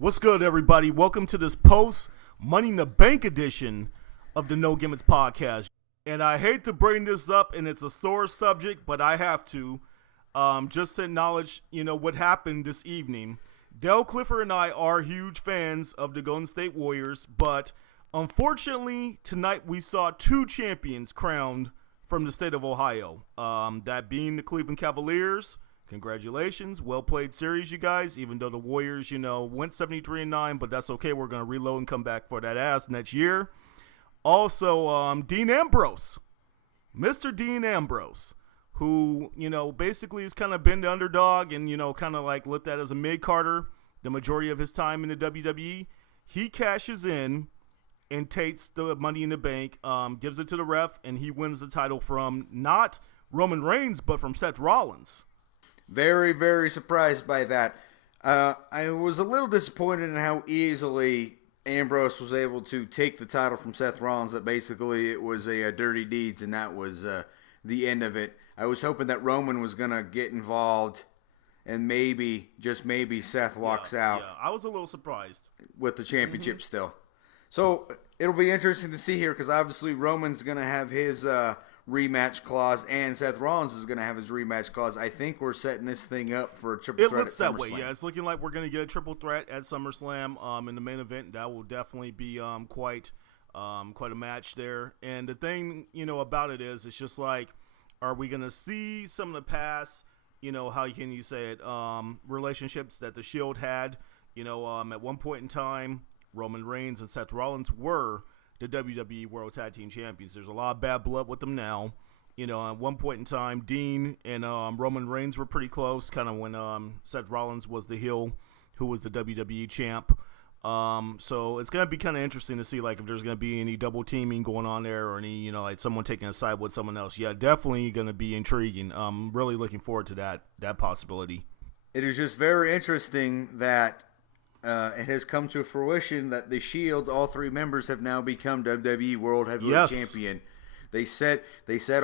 What's good, everybody? Welcome to this post-Money in the Bank edition of the No Gimmicks podcast. And I hate to bring this up, and it's a sore subject, but I have to. Just to acknowledge, what happened this evening. Dale Clifford and I are huge fans of the Golden State Warriors, but unfortunately, tonight we saw two champions crowned from the state of Ohio. That being the Cleveland Cavaliers. Congratulations. Well played series, you guys, even though the Warriors, went 73-9, but that's okay. We're going to reload and come back for that ass next year. Also, Dean Ambrose, Mr. Dean Ambrose, who, basically has kind of been the underdog and, kind of like looked at as a mid-carder the majority of his time in the WWE. He cashes in and takes the Money in the Bank, gives it to the ref, and he wins the title from not Roman Reigns, but from Seth Rollins. Very, very surprised by that. I was a little disappointed in how easily Ambrose was able to take the title from Seth Rollins, that basically it was a dirty deeds, and that was the end of it. I was hoping that Roman was going to get involved, and maybe, just maybe, Seth walks out. Yeah, I was a little surprised. With the championship still. So it'll be interesting to see here, because obviously Roman's going to have his rematch clause, and Seth Rollins is going to have his rematch clause. I think we're setting this thing up for a triple threat. It looks that way, yeah. It's looking like we're going to get a triple threat at SummerSlam in the main event. That will definitely be quite a match there. And the thing, about it is, it's just like, are we going to see some of the past, how can you say it, relationships that the Shield had? At one point in time, Roman Reigns and Seth Rollins were the WWE World Tag Team Champions. There's a lot of bad blood with them now. At one point in time, Dean and Roman Reigns were pretty close, kind of when Seth Rollins was the heel who was the WWE champ. So it's going to be kind of interesting to see, like, if there's going to be any double teaming going on there or any, like someone taking a side with someone else. Yeah, definitely going to be intriguing. I'm really looking forward to that possibility. It is just very interesting that it has come to fruition that the Shield, all three members, have now become WWE World Heavyweight Champion. They said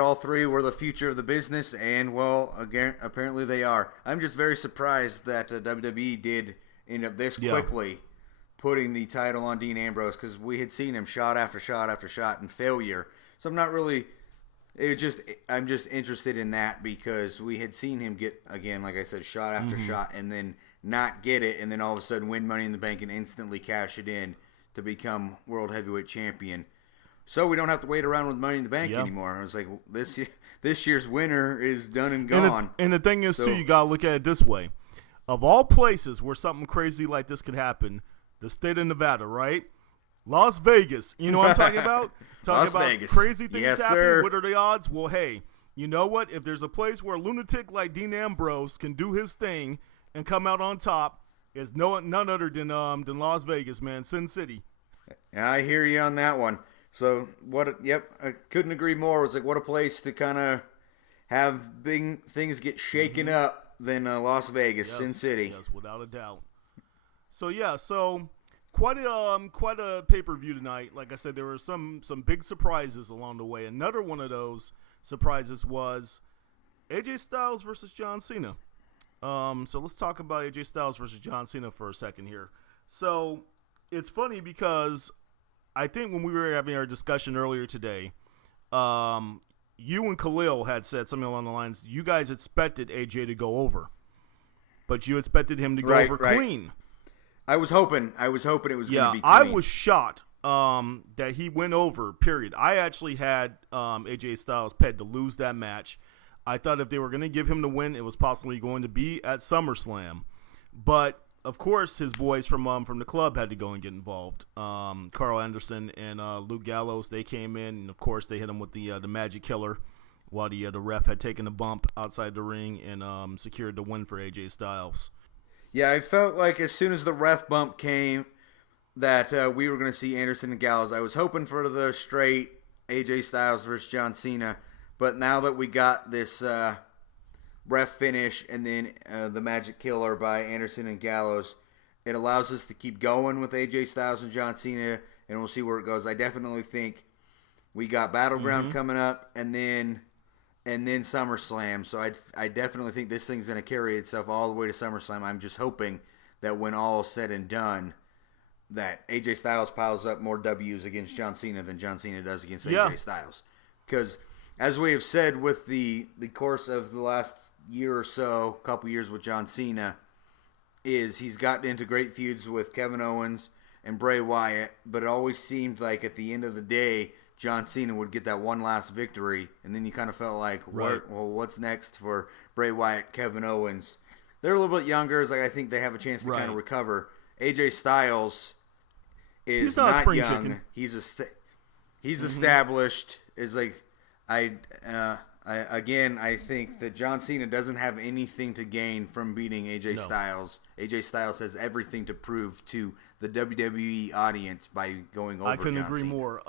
all three were the future of the business, and well, again, apparently they are. I'm just very surprised that WWE did end up this quickly putting the title on Dean Ambrose, because we had seen him shot after shot after shot in failure. So I'm not really. I'm just interested in that, because we had seen him get, again, like I said, shot after shot, and then not get it, and then all of a sudden win Money in the Bank and instantly cash it in to become World Heavyweight Champion. So we don't have to wait around with Money in the Bank anymore. I was like, this year's winner is done and gone. And the thing is, too, you got to look at it this way. Of all places where something crazy like this could happen, the state of Nevada, right? Las Vegas. You know what I'm talking about? Las Vegas. Crazy things happen. Sir. What are the odds? Well, hey, you know what? If there's a place where a lunatic like Dean Ambrose can do his thing and come out on top, is none other than Las Vegas, man. Sin City. I hear you on that one. So I couldn't agree more. It's like, what a place to kind of have things get shaken up than Las Vegas, Sin City. Yes, without a doubt. So quite a pay-per-view tonight. Like I said, there were some big surprises along the way. Another one of those surprises was AJ Styles versus John Cena. So let's talk about AJ Styles versus John Cena for a second here. So it's funny because I think when we were having our discussion earlier today, you and Khalil had said something along the lines, you guys expected AJ to go over, but you expected him to go over clean. I was hoping it was going to be clean. I was shocked that he went over, period. I actually had AJ Styles pegged to lose that match. I thought if they were going to give him the win, it was possibly going to be at SummerSlam. But, of course, his boys from the club had to go and get involved. Carl Anderson and Luke Gallows, they came in, and, of course, they hit him with the Magic Killer while the ref had taken a bump outside the ring and secured the win for AJ Styles. Yeah, I felt like as soon as the ref bump came that we were going to see Anderson and Gallows. I was hoping for the straight AJ Styles versus John Cena, but now that we got this ref finish and then the Magic Killer by Anderson and Gallows, it allows us to keep going with AJ Styles and John Cena, and we'll see where it goes. I definitely think we got Battleground coming up, and then SummerSlam. So I definitely think this thing's going to carry itself all the way to SummerSlam. I'm just hoping that when all is said and done, that AJ Styles piles up more W's against John Cena than John Cena does against AJ Styles. Because as we have said with the course of the last year or so, couple years with John Cena, is he's gotten into great feuds with Kevin Owens and Bray Wyatt, but it always seemed like at the end of the day, John Cena would get that one last victory, and then you kind of felt like, what's next for Bray Wyatt, Kevin Owens? They're a little bit younger, like I think they have a chance to kind of recover. AJ Styles is not young. Chicken. He's established. It's like I think that John Cena doesn't have anything to gain from beating AJ Styles. AJ Styles has everything to prove to the WWE audience by going over. I couldn't agree more.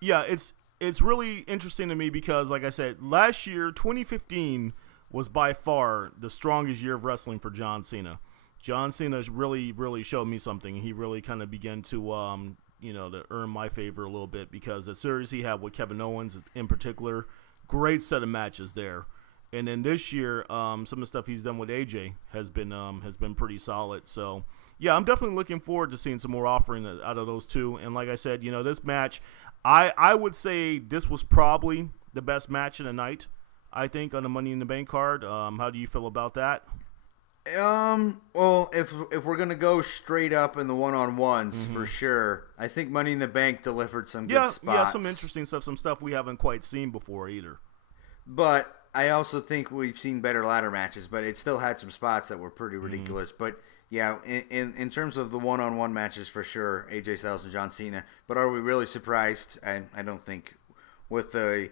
It's really interesting to me because, like I said, last year, 2015, was by far the strongest year of wrestling for John Cena. John Cena really, really showed me something. He really kind of began to, to earn my favor a little bit because the series he had with Kevin Owens in particular, great set of matches there. And then this year, some of the stuff he's done with AJ has been pretty solid. So, yeah, I'm definitely looking forward to seeing some more offering out of those two. And like I said, this match, I would say this was probably the best match of the night, I think, on the Money in the Bank card. How do you feel about that? Well, if we're gonna go straight up in the one-on-ones, for sure, I think Money in the Bank delivered some good spots. Yeah, some interesting stuff, some stuff we haven't quite seen before either. But I also think we've seen better ladder matches, but it still had some spots that were pretty ridiculous. But yeah, in terms of the one-on-one matches, for sure, AJ Styles and John Cena. But are we really surprised? I don't think with the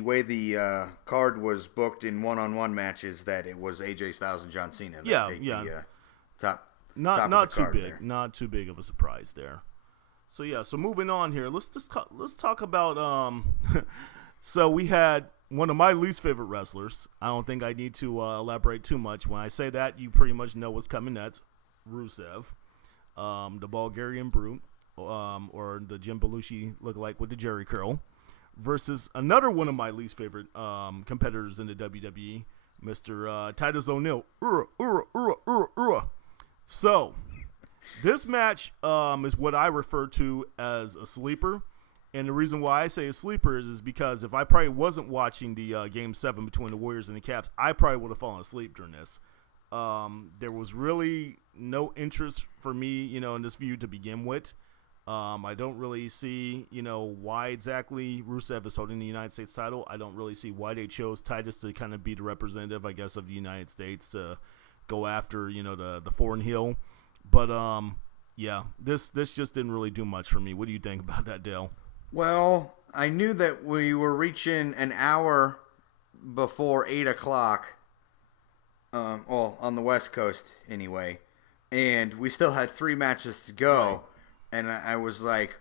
way the card was booked in one-on-one matches that it was AJ Styles and John Cena. Not too big, there. Not too big of a surprise there. So moving on here, let's talk about so we had one of my least favorite wrestlers. I don't think I need to elaborate too much. When I say that, you pretty much know what's coming next. Rusev, the Bulgarian Brute, or the Jim Belushi look-alike with the Jerry curl, versus another one of my least favorite competitors in the WWE, Mr. Titus O'Neil. So, this match is what I refer to as a sleeper. And the reason why I say a sleeper is because if I probably wasn't watching the Game 7 between the Warriors and the Caps, I probably would have fallen asleep during this. There was really no interest for me, in this feud to begin with. I don't really see, why exactly Rusev is holding the United States title. I don't really see why they chose Titus to kind of be the representative, I guess, of the United States to go after, the foreign heel. But, this just didn't really do much for me. What do you think about that, Dale? Well, I knew that we were reaching an hour before 8 o'clock, on the West Coast anyway, and we still had 3 matches to go. Right. And I was like,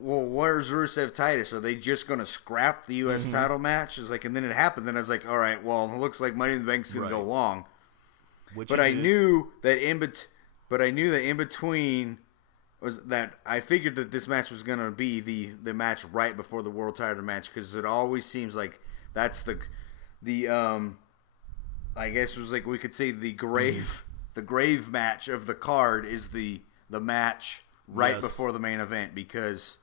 well, where's Rusev Titus? Are they just going to scrap the U.S. title match? It's like, and then it happened. Then I was like, all right, well, it looks like Money in the Bank's going to go long. But I knew that in between was that I figured that this match was going to be the match right before the world title match, because it always seems like that's the I guess it was like we could say the grave match of the card is the match right before the main event, because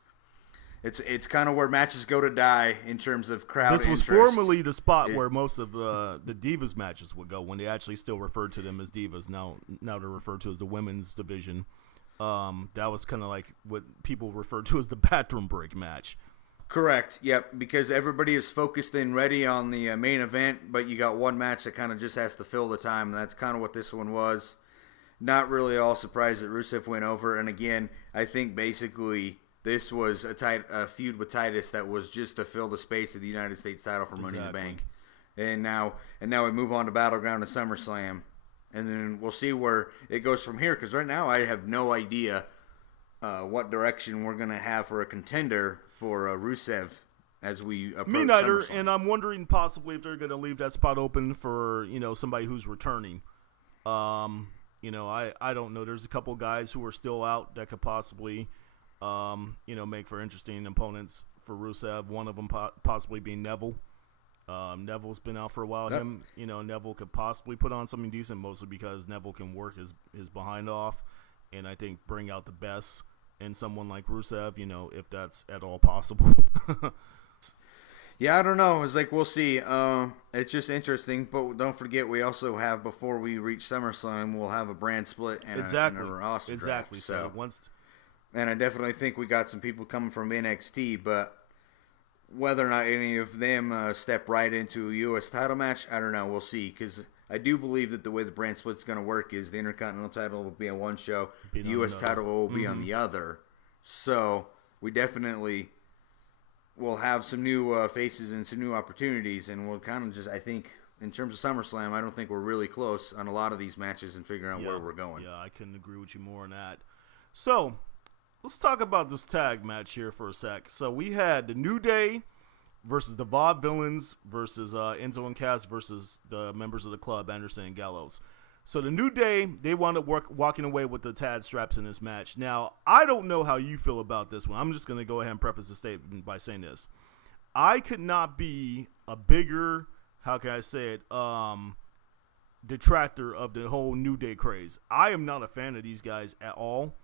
it's kind of where matches go to die in terms of crowd interest. This was formerly the spot where most of the Divas matches would go, when they actually still referred to them as Divas. Now they're referred to as the women's division. That was kind of like what people refer to as the bathroom break match. Correct. Yep. Because everybody is focused and ready on the main event, but you got one match that kind of just has to fill the time, and that's kind of what this one was. Not really all surprised that Rusev went over, and again, I think basically this was a feud with Titus that was just to fill the space of the United States title for Money in the Bank, and now we move on to Battleground and SummerSlam. And then we'll see where it goes from here, because right now I have no idea what direction we're going to have for a contender for Rusev as we approach Me neither, SummerSlam. And I'm wondering possibly if they're going to leave that spot open for, somebody who's returning. I don't know. There's a couple guys who are still out that could possibly, make for interesting opponents for Rusev. One of them possibly being Neville. Neville's been out for a while. Yep. Neville could possibly put on something decent, mostly because Neville can work his behind off, and I think bring out the best in someone like Rusev, if that's at all possible. Yeah, I don't know. It's like, we'll see. It's just interesting, but don't forget, we also have, before we reach SummerSlam, we'll have a brand split and a roster draft. So and I definitely think we got some people coming from NXT, but whether or not any of them step right into a U.S. title match, I don't know. We'll see, because I do believe that the way the brand split's going to work is the Intercontinental title will be on one show, the U.S. title will be on the other. So we definitely will have some new faces and some new opportunities, and we'll kind of just, I think, in terms of SummerSlam, I don't think we're really close on a lot of these matches and figuring out where we're going. Yeah, I couldn't agree with you more on that. So let's talk about this tag match here for a sec. So we had the New Day versus the Vaudevillains versus Enzo and Cass versus the members of the club, Anderson and Gallows. So the New Day, they wound up walking away with the tag straps in this match. Now, I don't know how you feel about this one. I'm just going to go ahead and preface the statement by saying this. I could not be a bigger, how can I say it, detractor of the whole New Day craze. I am not a fan of these guys at all.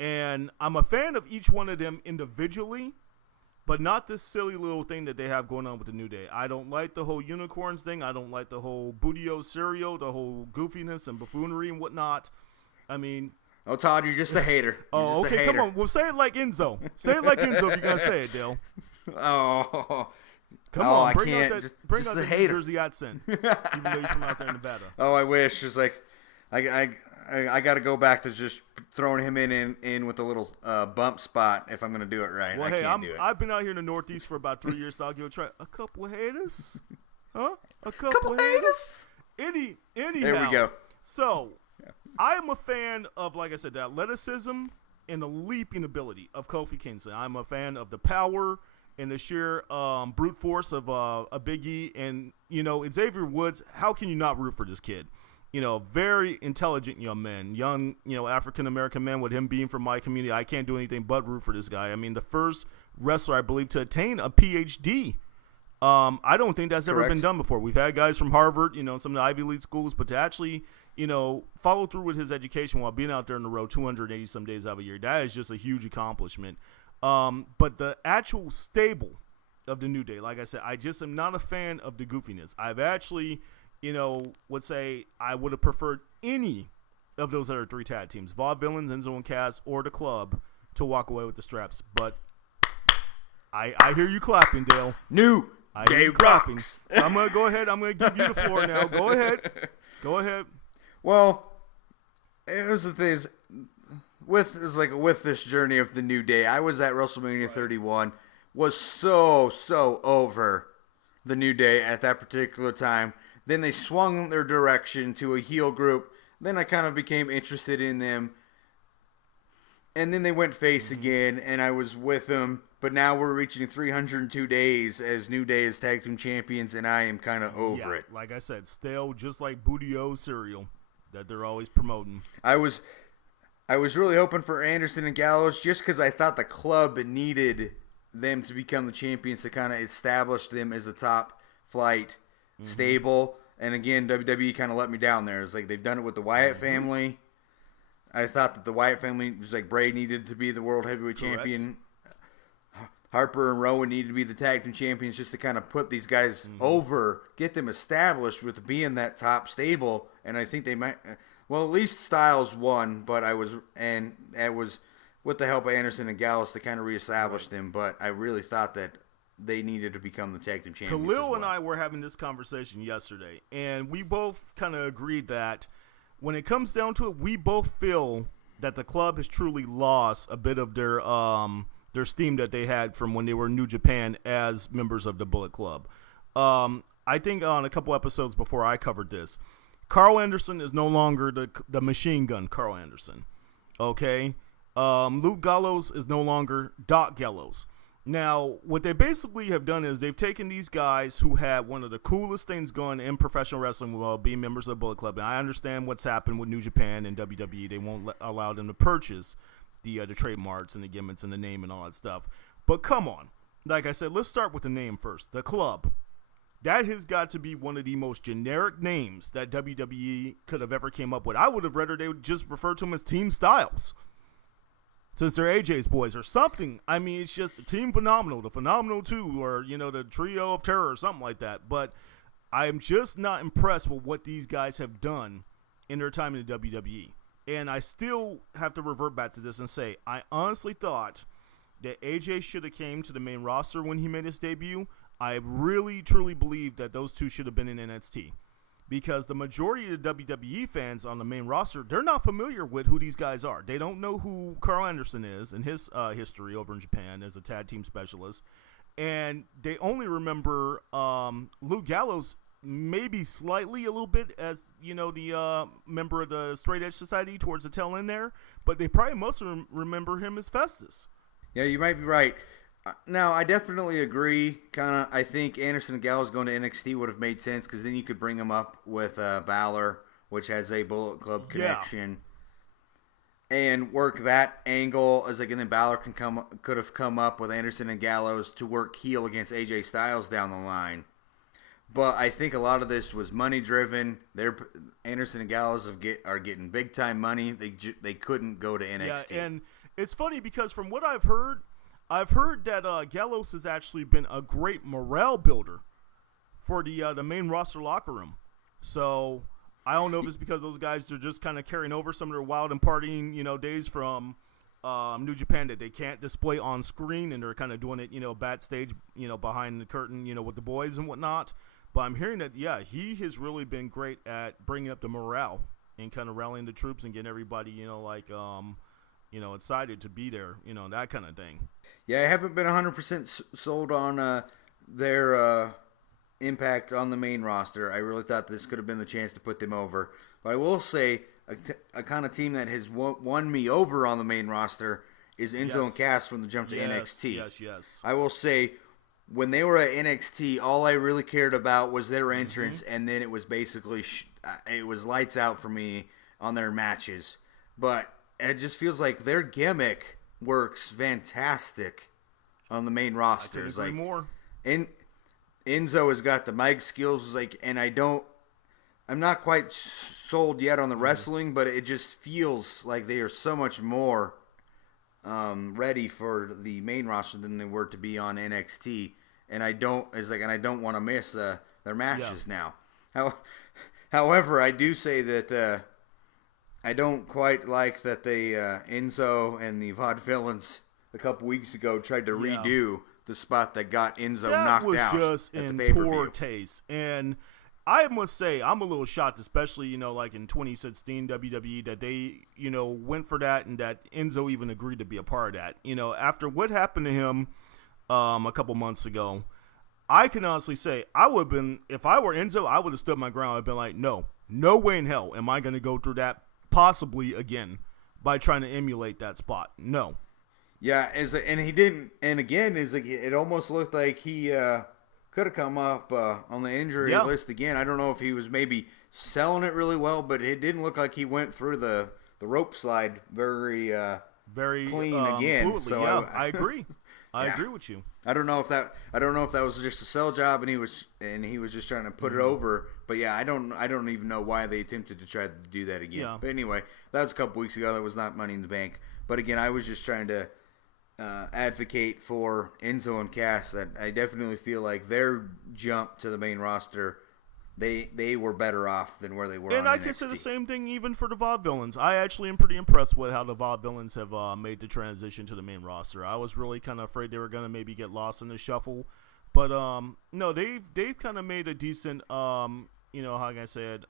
And I'm a fan of each one of them individually, but not this silly little thing that they have going on with the New Day. I don't like the whole unicorns thing. I don't like the whole Bootio cereal, the whole goofiness and buffoonery and whatnot. I mean... Oh, Todd, you're just a hater. Okay, come on. Well, say it like Enzo. Say it like Enzo if you're going to say it, Dale. Oh... Come on, bring out that New Jersey accent, even though you're from out there in Nevada. Oh, I wish. It's like, I got to go back to just throwing him in with a little bump spot if I'm going to do it right. Well, I've been out here in the Northeast for about 3 years, so I'll give it a try. A couple of haters? Huh? A couple of haters? Anyhow. There we go. So, I am a fan of, like I said, the athleticism and the leaping ability of Kofi Kingston. I'm a fan of the power and the sheer brute force of a Big E. And, Xavier Woods, how can you not root for this kid? Very intelligent young man, young, African-American man. With him being from my community, I can't do anything but root for this guy. I mean, the first wrestler, I believe, to attain a PhD. I don't think that's ever been done before. We've had guys from Harvard, some of the Ivy League schools, but to actually, follow through with his education while being out there on the road 280 some days out of a year, that is just a huge accomplishment. But the actual stable of the New Day, like I said, I just am not a fan of the goofiness. I've actually, would say I would have preferred any of those other three tag teams, Vaudevillains, Enzo and Cass, or the club, to walk away with the straps. But I hear you clapping, Dale. New Day rocks. So I'm going to go ahead. I'm going to give you the floor now. Go ahead. Well, it was the thing with this journey of the New Day. I was at WrestleMania 31, was so over the New Day at that particular time. Then they swung their direction to a heel group. Then I kind of became interested in them. And then they went face again, and I was with them. But now we're reaching 302 days as New Day as tag team champions, and I am kind of over it. Like I said, stale, just like Bootio cereal that they're always promoting. I was really hoping for Anderson and Gallows just because I thought the club needed them to become the champions to kind of establish them as a top flight stable. And again, WWE kind of let me down there. It's like they've done it with the Wyatt family. I thought that the Wyatt family was like Bray needed to be the world heavyweight champion. Harper and Rowan needed to be the tag team champions just to kind of put these guys over, get them established with being that top stable. And I think they might, well, at least Styles won, but it was with the help of Anderson and Gallows to kind of reestablish them. But I really thought that they needed to become the tag team champions. Khalil and I were having this conversation yesterday, and we both kind of agreed that when it comes down to it, we both feel that the club has truly lost a bit of their steam that they had from when they were in New Japan as members of the Bullet Club. I think on a couple episodes before I covered this, Carl Anderson is no longer the machine gun Carl Anderson. Okay? Luke Gallows is no longer Doc Gallows. Now, what they basically have done is they've taken these guys who had one of the coolest things going in professional wrestling while being members of the Bullet Club. And I understand what's happened with New Japan and WWE. They won't allow them to purchase the trademarks and the gimmicks and the name and all that stuff. But come on. Like I said, let's start with the name first. The club. That has got to be one of the most generic names that WWE could have ever came up with. I would have rather they would just refer to him as Team Styles, since they're AJ's boys or something. I mean, it's just Team Phenomenal, the Phenomenal 2, or, the Trio of Terror or something like that. But I am just not impressed with what these guys have done in their time in the WWE. And I still have to revert back to this and say, I honestly thought that AJ should have came to the main roster when he made his debut. I really, truly believe that those two should have been in NXT, because the majority of the WWE fans on the main roster, they're not familiar with who these guys are. They don't know who Carl Anderson is and his history over in Japan as a tag team specialist. And they only remember Luke Gallows maybe slightly a little bit as, the member of the Straight Edge Society towards the tail end there. But they probably most remember him as Festus. Yeah, you might be right. Now, I definitely agree. I think Anderson and Gallows going to NXT would have made sense, because then you could bring them up with Balor, which has a Bullet Club connection, and work that angle. And then Balor could have come up with Anderson and Gallows to work heel against AJ Styles down the line. But I think a lot of this was money driven. Anderson and Gallows are getting big time money. They couldn't go to NXT. Yeah, and it's funny because from what I've heard that Gallows has actually been a great morale builder for the main roster locker room. So I don't know if it's because those guys are just kind of carrying over some of their wild and partying, days from New Japan that they can't display on screen, and they're kind of doing it, backstage, behind the curtain, with the boys and whatnot. But I'm hearing that, he has really been great at bringing up the morale and kind of rallying the troops and getting everybody, excited to be there, that kind of thing. Yeah, I haven't been 100% sold on their impact on the main roster. I really thought this could have been the chance to put them over. But I will say a kind of team that has won me over on the main roster is Enzo and Cass from the jump to NXT. Yes. I will say, when they were at NXT, all I really cared about was their entrance, and then it was basically it was lights out for me on their matches. But it just feels like their gimmick works fantastic on the main roster. I couldn't agree more. Enzo has got the mic skills, and I'm not quite sold yet on the wrestling, but it just feels like they are so much more ready for the main roster than they were to be on NXT, and I don't want to miss their matches now. However, I do say that I don't quite like that they Enzo and the Vaudevillains a couple weeks ago tried to redo the spot that got Enzo knocked out. That was just in poor taste, and I must say, I'm a little shocked, especially, in 2016 WWE, that they, went for that, and that Enzo even agreed to be a part of that. After what happened to him a couple months ago, I can honestly say, I would have been, if I were Enzo, I would have stood my ground. I'd been like, no way in hell am I going to go through that possibly again by trying to emulate that spot. No. Yeah, and he didn't, and again, it almost looked like he could have come up on the injury list again. I don't know if he was maybe selling it really well, but it didn't look like he went through the rope slide very clean again. Fluidly, so I agree. I agree with you. I don't know if that was just a sell job and he was just trying to put it over. But I don't even know why they attempted to try to do that again. Yeah. But anyway, that was a couple weeks ago. That was not Money in the Bank. But again, I was just trying to advocate for Enzo and Cass. That I definitely feel like their jump to the main roster, they were better off than where they were. And on I NXT. can say the same thing even for the Vaudevillains. I actually am pretty impressed with how the Vaudevillains have made the transition to the main roster. I was really kind of afraid they were going to maybe get lost in the shuffle, but no, they've kind of made a decent how can I say it,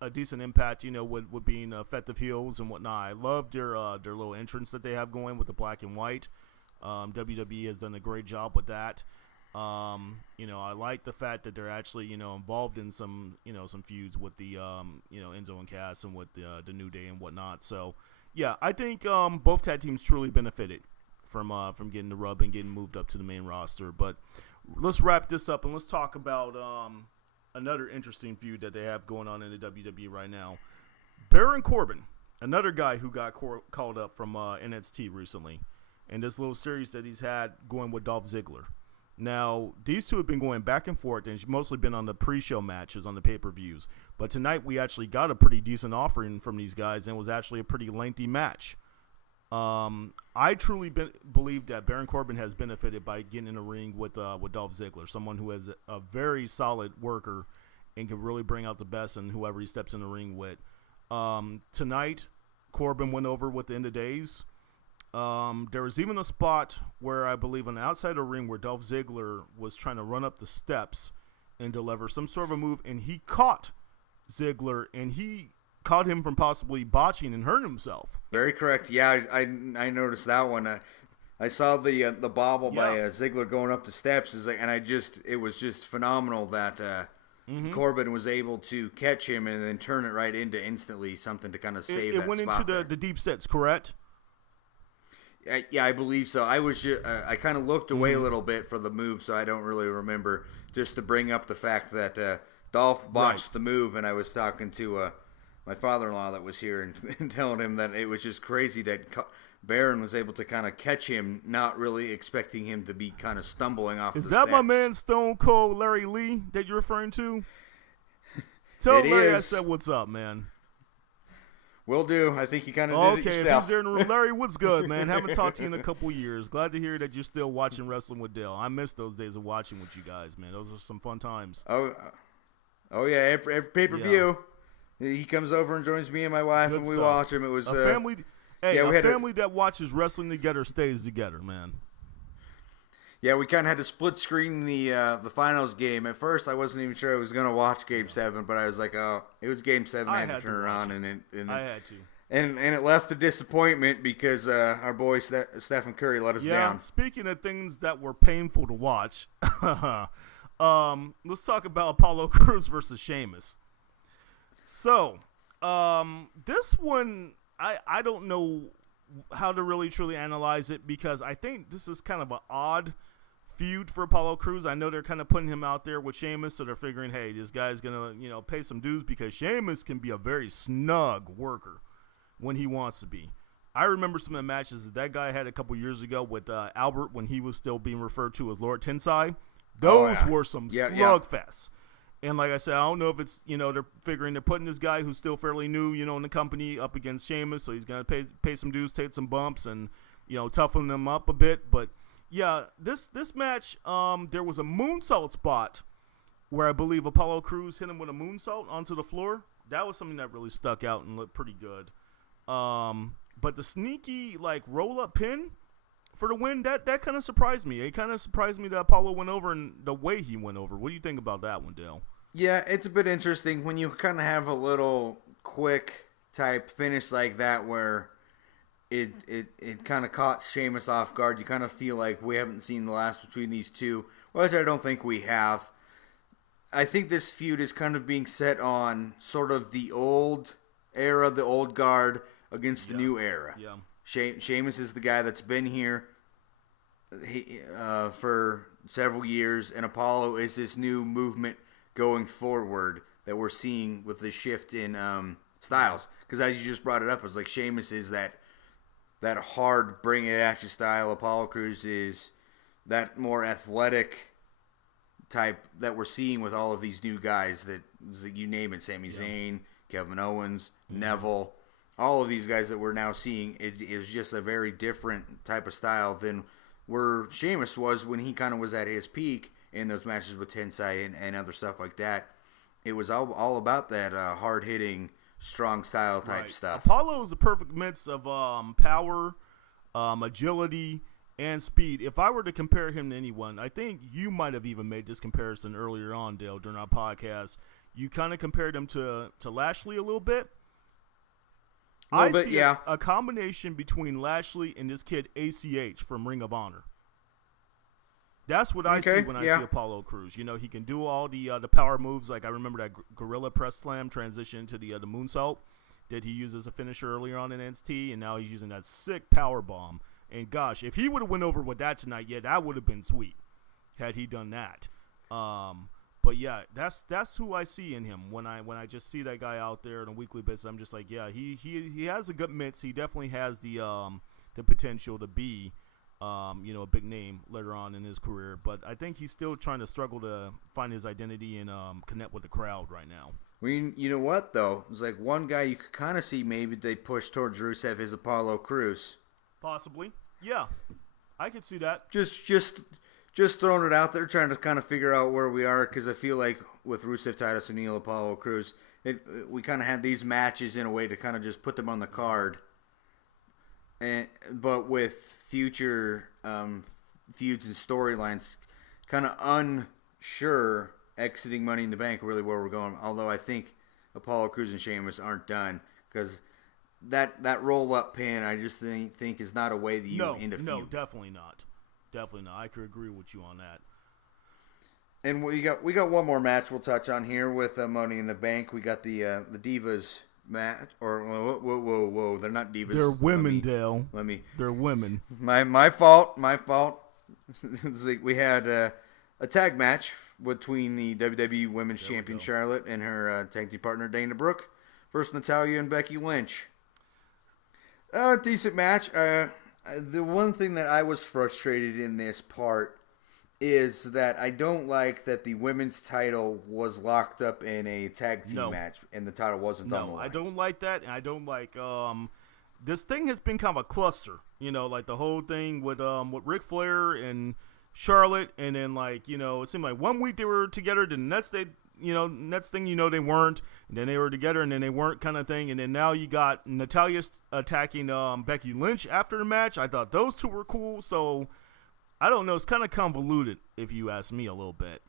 a decent impact, with being effective heels and whatnot. I love their little entrance that they have going with the black and white. WWE has done a great job with that. I like the fact that they're actually, involved in some feuds with the, Enzo and Cass and with the New Day and whatnot. So, yeah, I think both tag teams truly benefited from getting the rub and getting moved up to the main roster. But let's wrap this up and let's talk about another interesting feud that they have going on in the WWE right now. Baron Corbin, another guy who got called up from NXT recently, and this little series that he's had going with Dolph Ziggler. Now, these two have been going back and forth, and it's mostly been on the pre-show matches on the pay-per-views. But tonight, we actually got a pretty decent offering from these guys, and it was actually a pretty lengthy match. I truly believe that Baron Corbin has benefited by getting in a ring with Dolph Ziggler, someone who is a very solid worker and can really bring out the best in whoever he steps in the ring with. Tonight, Corbin went over with the End of Days. There was even a spot where I believe on the outside of the ring where Dolph Ziggler was trying to run up the steps and deliver some sort of a move, and he caught Ziggler, and he caught him from possibly botching and hurting himself. Very correct. Yeah, I noticed that one. I saw the bobble by Ziggler going up the steps, and it was just phenomenal that Corbin was able to catch him and then turn it right into instantly something to kind of save that spot. It went into the deep sets, correct? Yeah, I believe so. I kind of looked away a little bit for the move, so I don't really remember. Just to bring up the fact that Dolph botched the move, and I was talking to my father-in-law that was here and telling him that it was just crazy that Baron was able to kind of catch him, not really expecting him to be kind of stumbling off the steps. Is that my man Stone Cold Larry Lee that you're referring to? Tell Larry I said what's up, man. Will do. I think you kind of did it yourself. Okay, if he's there in the room. Larry, what's good, man? Haven't talked to you in a couple years. Glad to hear that you're still watching Wrestling with Dale. I miss those days of watching with you guys, man. Those are some fun times. Oh yeah, every pay-per-view. Yeah. He comes over and joins me and my wife, and we watch him. It was a family. A family that watches wrestling together stays together, man. Yeah, we kind of had to split screen the finals game. At first, I wasn't even sure I was going to watch Game 7, but I was like, oh, it was Game 7. I had to turn it on, and I had to. And it left a disappointment because our boy Stephen Curry let us down. Speaking of things that were painful to watch, let's talk about Apollo Crews versus Sheamus. So, this one, I don't know how to really truly analyze it because I think this is kind of an odd feud for Apollo Crews. I know they're kind of putting him out there with Sheamus, so they're figuring, hey, this guy's going to, pay some dues because Sheamus can be a very snug worker when he wants to be. I remember some of the matches that guy had a couple years ago with Albert when he was still being referred to as Lord Tensai. Those were some slugfests. And like I said, I don't know if it's, they're figuring they're putting this guy who's still fairly new, in the company up against Sheamus, so he's going to pay some dues, take some bumps, and, toughen them up a bit. But, yeah, this match, there was a moonsault spot where I believe Apollo Crews hit him with a moonsault onto the floor. That was something that really stuck out and looked pretty good. But the sneaky, roll-up pin for the win, that kind of surprised me. It kind of surprised me that Apollo went over and the way he went over. What do you think about that one, Dale? Yeah, it's a bit interesting when you kind of have a little quick type finish like that where it kind of caught Sheamus off guard. You kind of feel like we haven't seen the last between these two, which I don't think we have. I think this feud is kind of being set on sort of the old era, the old guard against the new era. Yeah. Sheamus is the guy that's been here for several years, and Apollo is this new movement going forward that we're seeing with the shift in styles. Because as you just brought it up, it's like Sheamus is that hard bring it at you style. Apollo Crews is that more athletic type that we're seeing with all of these new guys that you name it, Sami Zayn, Kevin Owens, Neville, all of these guys that we're now seeing. It is just a very different type of style than where Sheamus was when he kind of was at his peak in those matches with Tensai and other stuff like that. It was all about that hard-hitting, strong style type stuff. Apollo is a perfect mix of power, agility, and speed. If I were to compare him to anyone, I think you might have even made this comparison earlier on, Dale, during our podcast. You kind of compared him to Lashley a little bit. I see a combination between Lashley and this kid ACH from Ring of Honor. That's what I see when I see Apollo Crews. He can do all the power moves. Like I remember that Gorilla Press Slam transition to the moonsault that he used as a finisher earlier on in NXT, and now he's using that sick power bomb. And gosh, if he would have went over with that tonight, that would have been sweet had he done that. But yeah, that's who I see in him when I just see that guy out there on a weekly basis. I'm just like, yeah, he has a good mix. He definitely has the potential to be a big name later on in his career. But I think he's still trying to struggle to find his identity and connect with the crowd right now. You know what, though? It's like one guy you could kind of see maybe they push towards Rusev is Apollo Crews. Possibly. Yeah. I could see that. Just throwing it out there, trying to kind of figure out where we are, because I feel like with Rusev, Titus O'Neil, Apollo Crews, we kind of had these matches in a way to kind of just put them on the card. But with future feuds and storylines, kind of unsure exiting Money in the Bank really where we're going. Although I think Apollo Crews and Sheamus aren't done, because that roll-up pin I just think is not a way that you end a feud. No, definitely not. Definitely not. I could agree with you on that. And we got one more match we'll touch on here with Money in the Bank. We got the Divas match, or whoa, they're not Divas. They're women, Dale. They're women. My fault. We had a tag match between the WWE Women's Champion Charlotte and her tag team partner Dana Brooke versus Natalya and Becky Lynch. Decent match. The one thing that I was frustrated in this part is that I don't like that the women's title was locked up in a tag team match and the title wasn't on the line. I don't like that, and I don't like this thing has been kind of a cluster, like the whole thing with Ric Flair and Charlotte, and then it seemed like 1 week they were together, the next day, next thing they weren't, and then they were together and then they weren't, kind of thing. And then now you got Natalya attacking Becky Lynch after the match. I thought those two were cool, so I don't know, it's kind of convoluted if you ask me a little bit.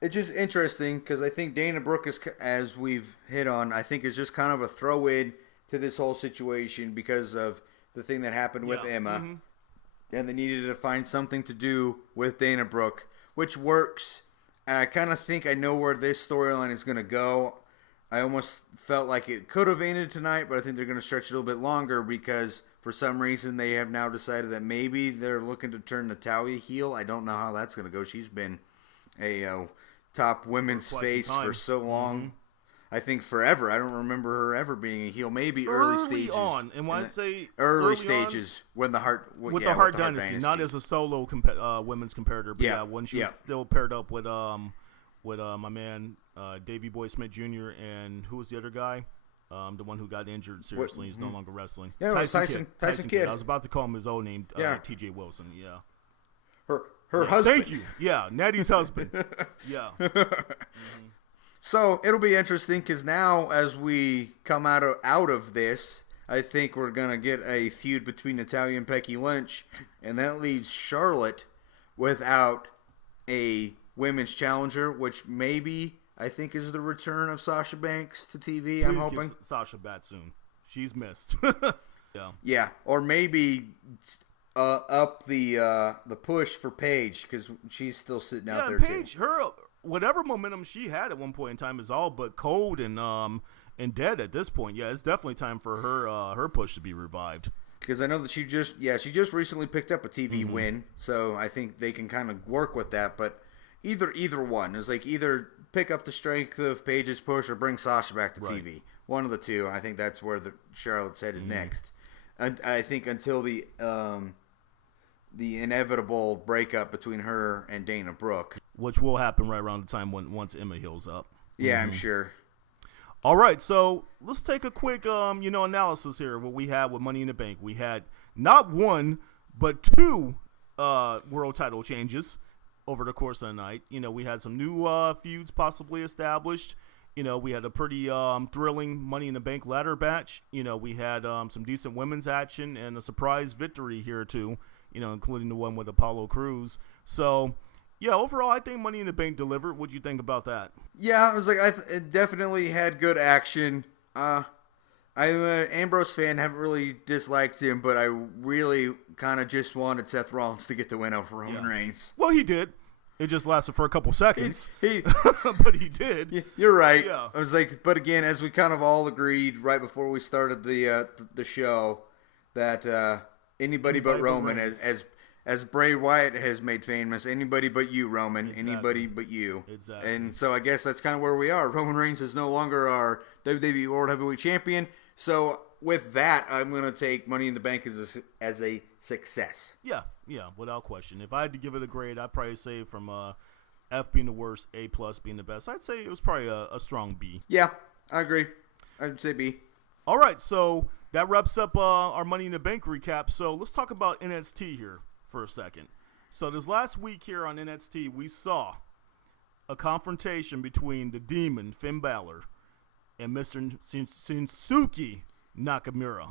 It's just interesting because I think Dana Brooke is, as we've hit on, I think is just kind of a throw in to this whole situation because of the thing that happened with Emma. Mm-hmm. And they needed to find something to do with Dana Brooke, which works. I kind of think I know where this storyline is going to go. I almost felt like it could have ended tonight, but I think they're going to stretch it a little bit longer because for some reason they have now decided that maybe they're looking to turn Natalya heel. I don't know how that's going to go. She's been a top women's face for so long. Mm-hmm. I think forever. I don't remember her ever being a heel. Maybe early stages. On, and when I say early stages, when the Hart the Hart Dynasty, not as a solo women's competitor, but when she was still paired up with my man Davey Boy Smith Jr. and who was the other guy, the one who got injured seriously. He's no longer wrestling. Yeah, Tyson Kidd. I was about to call him his old name, T.J. Wilson. Yeah. Her husband. Thank you. Yeah, Natty's husband. Yeah. Mm-hmm. So it'll be interesting because now as we come out of this, I think we're going to get a feud between Natalya and Becky Lynch, and that leaves Charlotte without a women's challenger, which maybe I think is the return of Sasha Banks to TV. Please I'm hoping. Get Sasha back soon. She's missed. Yeah, or maybe up the push for Paige because she's still sitting out there Paige, too. Her whatever momentum she had at one point in time is all but cold and dead at this point. Yeah, it's definitely time for her push to be revived. Because I know that she just recently picked up a TV win, so I think they can kind of work with that. But either one is either pick up the strength of Paige's push or bring Sasha back to TV. One of the two. I think that's where the Charlotte's headed next. And I think until the inevitable breakup between her and Dana Brooke, which will happen right around the time once Emma heals up. Yeah, I'm sure. All right, so let's take a quick analysis here of what we had with Money in the Bank. We had not one but two world title changes over the course of the night. We had some new feuds possibly established. We had a pretty thrilling Money in the Bank ladder match. We had some decent women's action and a surprise victory here too. Including the one with Apollo Crews. So, yeah, overall, I think Money in the Bank delivered. What'd you think about that? Yeah, it was it definitely had good action. I'm an Ambrose fan, haven't really disliked him, but I really kind of just wanted Seth Rollins to get the win over Roman Reigns. Well, he did. It just lasted for a couple seconds. But he did. You're right. Yeah. I was but again, as we kind of all agreed right before we started the show, that anybody but Roman, as Bray Wyatt has made famous, anybody but you, Roman. Exactly. Anybody but you. Exactly. And so I guess that's kind of where we are. Roman Reigns is no longer our WWE World Heavyweight Champion. So with that, I'm going to take Money in the Bank as a success. Yeah, without question. If I had to give it a grade, I'd probably say from F being the worst, A+ being the best. I'd say it was probably a strong B. Yeah, I agree. I'd say B. All right, so that wraps up our Money in the Bank recap. So let's talk about NXT here for a second. So this last week here on NXT, we saw a confrontation between the Demon, Finn Balor, and Mr. Shinsuke Nakamura.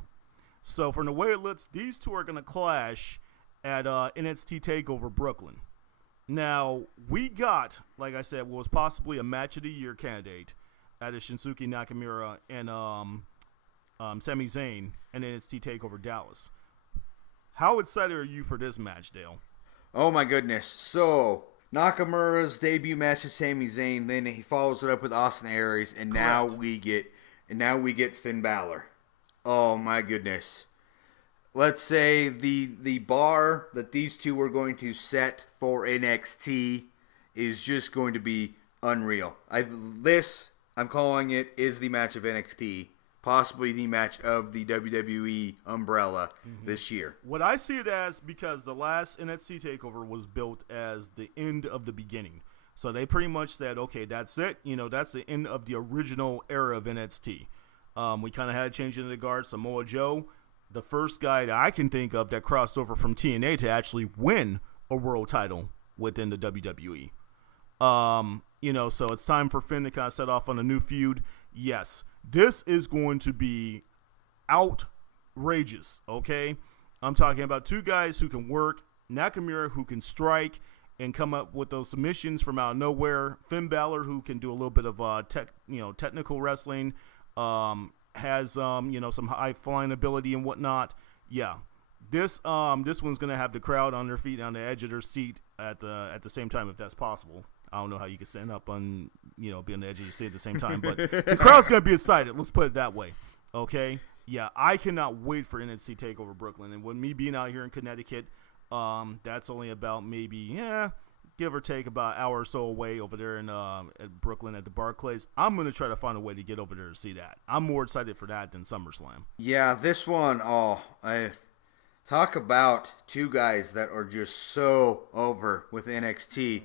So from the way it looks, these two are going to clash at NXT TakeOver Brooklyn. Now, we got, like I said, what was possibly a match of the year candidate at a Shinsuke Nakamura and Sami Zayn and NXT TakeOver Dallas. How excited are you for this match, Dale? Oh my goodness. So, Nakamura's debut match with Sami Zayn, then he follows it up with Austin Aries, and now we get Finn Balor. Oh my goodness. Let's say the bar that these two are going to set for NXT is just going to be unreal. I'm calling it is the match of NXT, possibly the match of the WWE umbrella this year. What I see it as, because the last NXT TakeOver was built as the end of the beginning. So they pretty much said, okay, that's it. That's the end of the original era of NXT. We kind of had a change in the guard. Samoa Joe, the first guy that I can think of that crossed over from TNA to actually win a world title within the WWE. So it's time for Finn to kind of set off on a new feud. Yes, this is going to be outrageous, okay? I'm talking about two guys who can work, Nakamura who can strike and come up with those submissions from out of nowhere, Finn Balor who can do a little bit of technical wrestling, has some high flying ability and whatnot. Yeah. This one's gonna have the crowd on their feet, on the edge of their seat at the same time, if that's possible. I don't know how you can stand up on be on the edge of your seat at the same time, but the crowd's gonna be excited. Let's put it that way. Okay. Yeah, I cannot wait for NXT TakeOver Brooklyn, and with me being out here in Connecticut, that's only about maybe give or take about an hour or so away over there in at Brooklyn at the Barclays. I'm gonna try to find a way to get over there to see that. I'm more excited for that than SummerSlam. Yeah, this one, I talk about two guys that are just so over with NXT.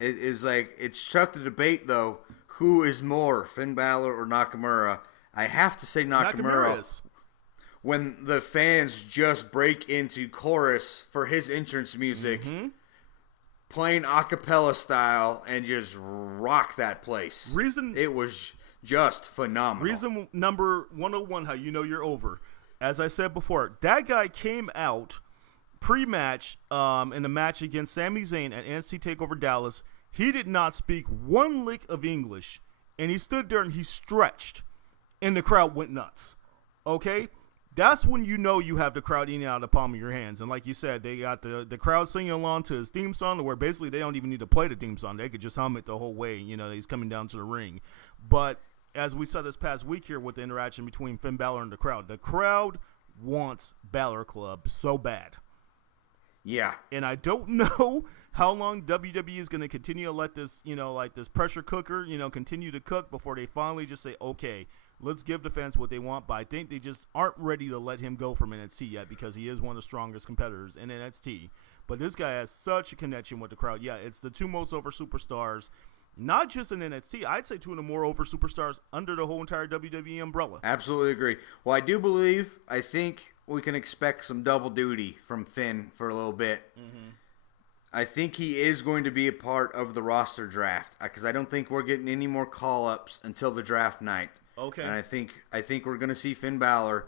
It is like, it's tough to debate though, who is more, Finn Balor or Nakamura. I have to say Nakamura is. When the fans just break into chorus for his entrance music, playing a cappella style, and just rock that place. It was just phenomenal. Reason number 101, how you know you're over. As I said before, that guy came out pre-match in the match against Sami Zayn at NXT TakeOver Dallas. He did not speak one lick of English, and he stood there and he stretched, and the crowd went nuts. Okay? That's when you know you have the crowd eating out of the palm of your hands. And like you said, they got the crowd singing along to his theme song, where basically they don't even need to play the theme song. They could just hum it the whole way, he's coming down to the ring. But as we saw this past week here with the interaction between Finn Balor and the crowd wants Balor Club so bad. Yeah. And I don't know how long WWE is going to continue to let this, this pressure cooker, continue to cook before they finally just say, okay, let's give the fans what they want. But I think they just aren't ready to let him go from NXT yet, because he is one of the strongest competitors in NXT. But this guy has such a connection with the crowd. Yeah, it's the two most over superstars, not just in NXT. I'd say two of the more over superstars under the whole entire WWE umbrella. Absolutely agree. Well, I think we can expect some double duty from Finn for a little bit. I think he is going to be a part of the roster draft, because I don't think we're getting any more call-ups until the draft night. Okay. And I think we're going to see Finn Balor.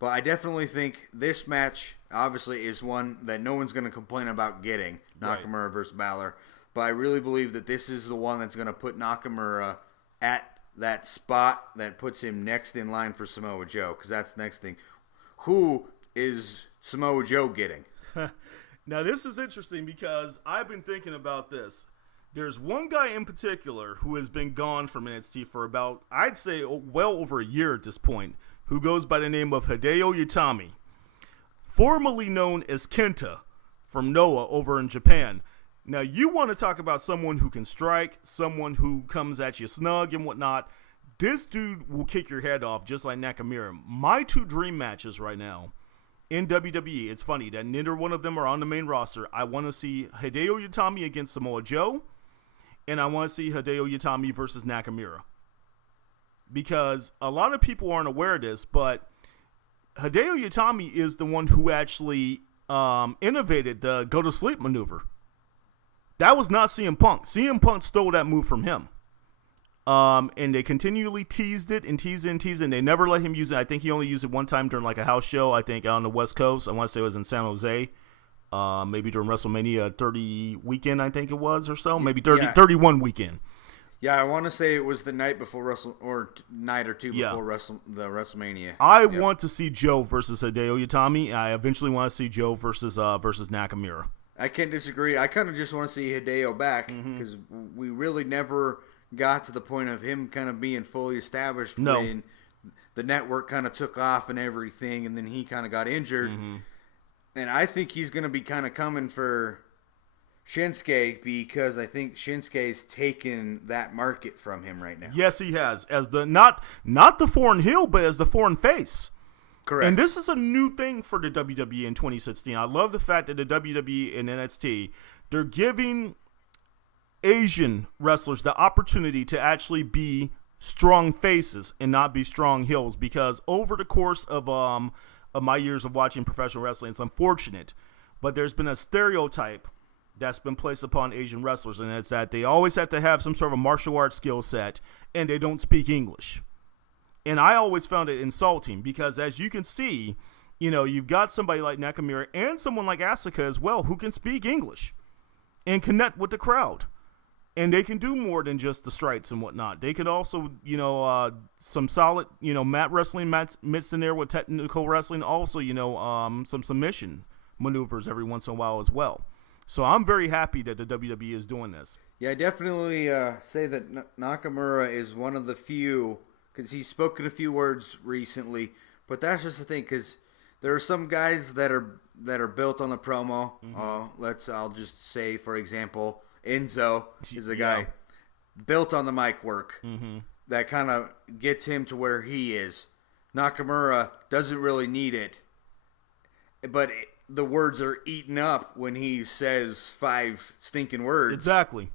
But I definitely think this match, obviously, is one that no one's going to complain about getting, Nakamura versus Balor. But I really believe that this is the one that's going to put Nakamura at that spot that puts him next in line for Samoa Joe, because that's the next thing. Who is Samoa Joe getting? Now, this is interesting, because I've been thinking about this. There's one guy in particular who has been gone from NXT for about, I'd say, well over a year at this point, who goes by the name of Hideo Itami, formerly known as Kenta from Noah over in Japan. Now, you want to talk about someone who can strike, someone who comes at you snug and whatnot. This dude will kick your head off just like Nakamura. My 2 dream matches right now in WWE, it's funny that neither one of them are on the main roster. I want to see Hideo Itami against Samoa Joe, and I want to see Hideo Itami versus Nakamura. Because a lot of people aren't aware of this, but Hideo Itami is the one who actually innovated the go-to-sleep maneuver. That was not CM Punk. CM Punk stole that move from him. And they continually teased it and teased it and teased it, and they never let him use it. I think he only used it one time during like a house show, I think on the West Coast. I want to say it was in San Jose. Maybe during WrestleMania 30 weekend, I think it was, or so. Maybe 31 weekend. Yeah, I want to say it was the night before night or two before the WrestleMania. I want to see Joe versus Hideo Itami. I eventually want to see Joe versus Nakamura. I can't disagree. I kind of just want to see Hideo back because we really never got to the point of him kind of being fully established when the network kind of took off and everything, and then he kind of got injured. And I think he's going to be kind of coming for Shinsuke because I think Shinsuke's taken that market from him right now. Yes, he has, as the not the foreign heel, but as the foreign face. Correct. And this is a new thing for the WWE in 2016. I love the fact that the WWE and NXT, they're giving Asian wrestlers the opportunity to actually be strong faces and not be strong heels, because over the course of my years of watching professional wrestling, it's unfortunate, but there's been a stereotype that's been placed upon Asian wrestlers, and it's that they always have to have some sort of martial arts skill set and they don't speak English. And I always found it insulting because, as you can see, you know, you've got somebody like Nakamura and someone like Asuka as well who can speak English and connect with the crowd. And they can do more than just the strikes and whatnot. They could also, you know, some solid, you know, mat wrestling mixed in there with technical wrestling. Also, you know, some submission maneuvers every once in a while as well. So I'm very happy that the WWE is doing this. Yeah, I definitely say that Nakamura is one of the few, because he's spoken a few words recently. But that's just the thing, because there are some guys that are built on the promo. I'll just say, for example, Enzo is a guy built on the mic work that kind of gets him to where he is. Nakamura doesn't really need it, but the words are eaten up when he says 5 stinking words. Exactly.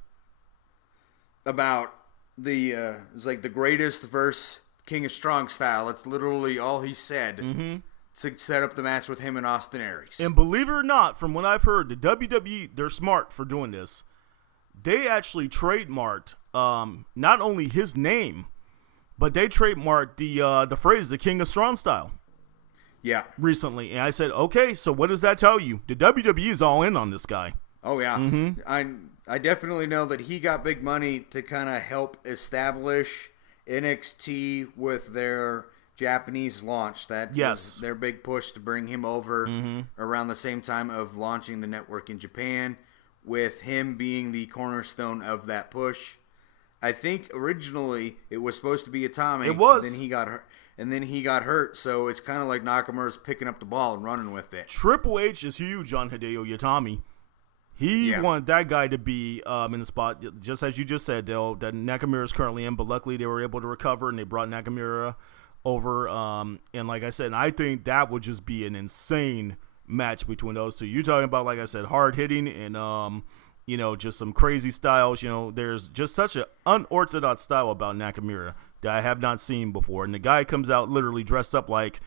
About it's like the greatest verse King of Strong style. That's literally all he said to set up the match with him and Austin Aries. And believe it or not, from what I've heard, the WWE, they're smart for doing this. They actually trademarked not only his name, but they trademarked the phrase "the King of Strong Style." Yeah. Recently, and I said, okay, so what does that tell you? The WWE is all in on this guy. Oh yeah, I definitely know that he got big money to kind of help establish NXT with their Japanese launch. That was their big push to bring him over around the same time of launching the network in Japan, with him being the cornerstone of that push. I think originally it was supposed to be Itami. It was. And then he got hurt, so it's kind of like Nakamura's picking up the ball and running with it. Triple H is huge on Hideo Itami. He wanted that guy to be in the spot, just as you just said, though, that Nakamura is currently in, but luckily they were able to recover, and they brought Nakamura over. And like I said, I think that would just be an insane match between those two. You're talking about, like I said, hard hitting and you know, just some crazy styles. You know, there's just such an unorthodox style about Nakamura that I have not seen before. And the guy comes out literally dressed up like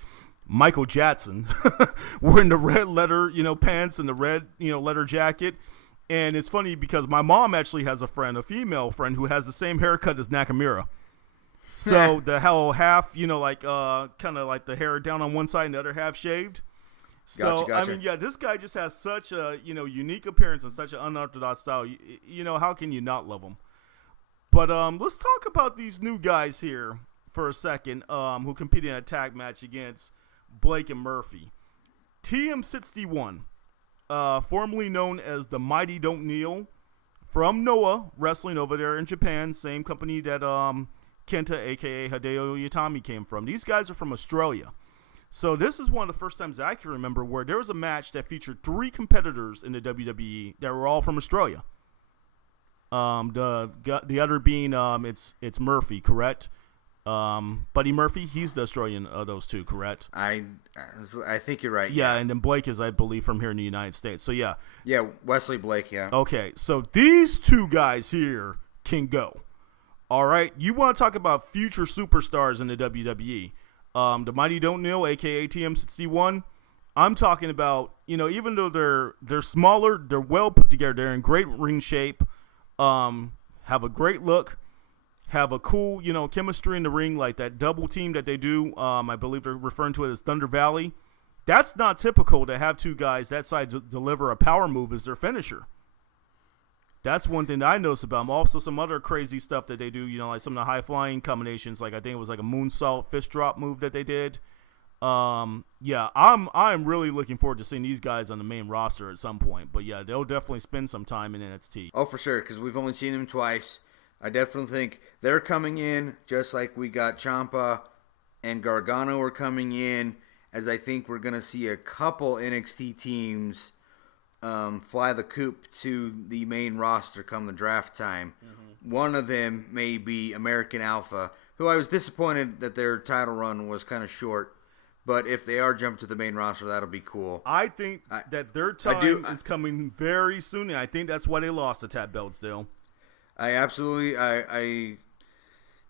Michael Jackson, wearing the red leather, you know, pants and the red, you know, leather jacket. And it's funny because my mom actually has a friend, a female friend, who has the same haircut as Nakamura. So the whole half, you know, like kind of like the hair down on one side and the other half shaved. So, gotcha. I mean, yeah, this guy just has such a, you know, unique appearance and such an unorthodox style. You know, how can you not love him? But let's talk about these new guys here for a second who competed in a tag match against Blake and Murphy. TM61, formerly known as the Mighty Don't Kneel, from Noah Wrestling over there in Japan, same company that Kenta, a.k.a. Hideo Itami, came from. These guys are from Australia. So this is one of the first times I can remember where there was a match that featured 3 competitors in the WWE that were all from Australia. The other being it's Murphy, correct? Buddy Murphy, he's the Australian of those two, correct? I think you're right. Yeah, and then Blake is, I believe, from here in the United States. So, yeah. Yeah, Wesley Blake, yeah. Okay, so these two guys here can go. All right, you want to talk about future superstars in the WWE. The Mighty Don't Kneel, a.k.a. TM61, I'm talking about, even though they're smaller, they're well put together, they're in great ring shape, have a great look, have a cool, chemistry in the ring, like that double team that they do. I believe they're referring to it as Thunder Valley. That's not typical to have two guys that size deliver a power move as their finisher. That's one thing that I noticed about them. Also, some other crazy stuff that they do, like some of the high-flying combinations, like I think it was like a moonsault fist drop move that they did. Yeah, I'm really looking forward to seeing these guys on the main roster at some point. But yeah, they'll definitely spend some time in NXT. Oh, for sure, because we've only seen them twice. I definitely think they're coming in just like we got Ciampa and Gargano are coming in, as I think we're going to see a couple NXT teams fly the coop to the main roster come the draft time. Mm-hmm. One of them may be American Alpha, who I was disappointed that their title run was kind of short. But if they are jumped to the main roster, that'll be cool. I think that their time is coming very soon, and I think that's why they lost the tag belts, Dale. I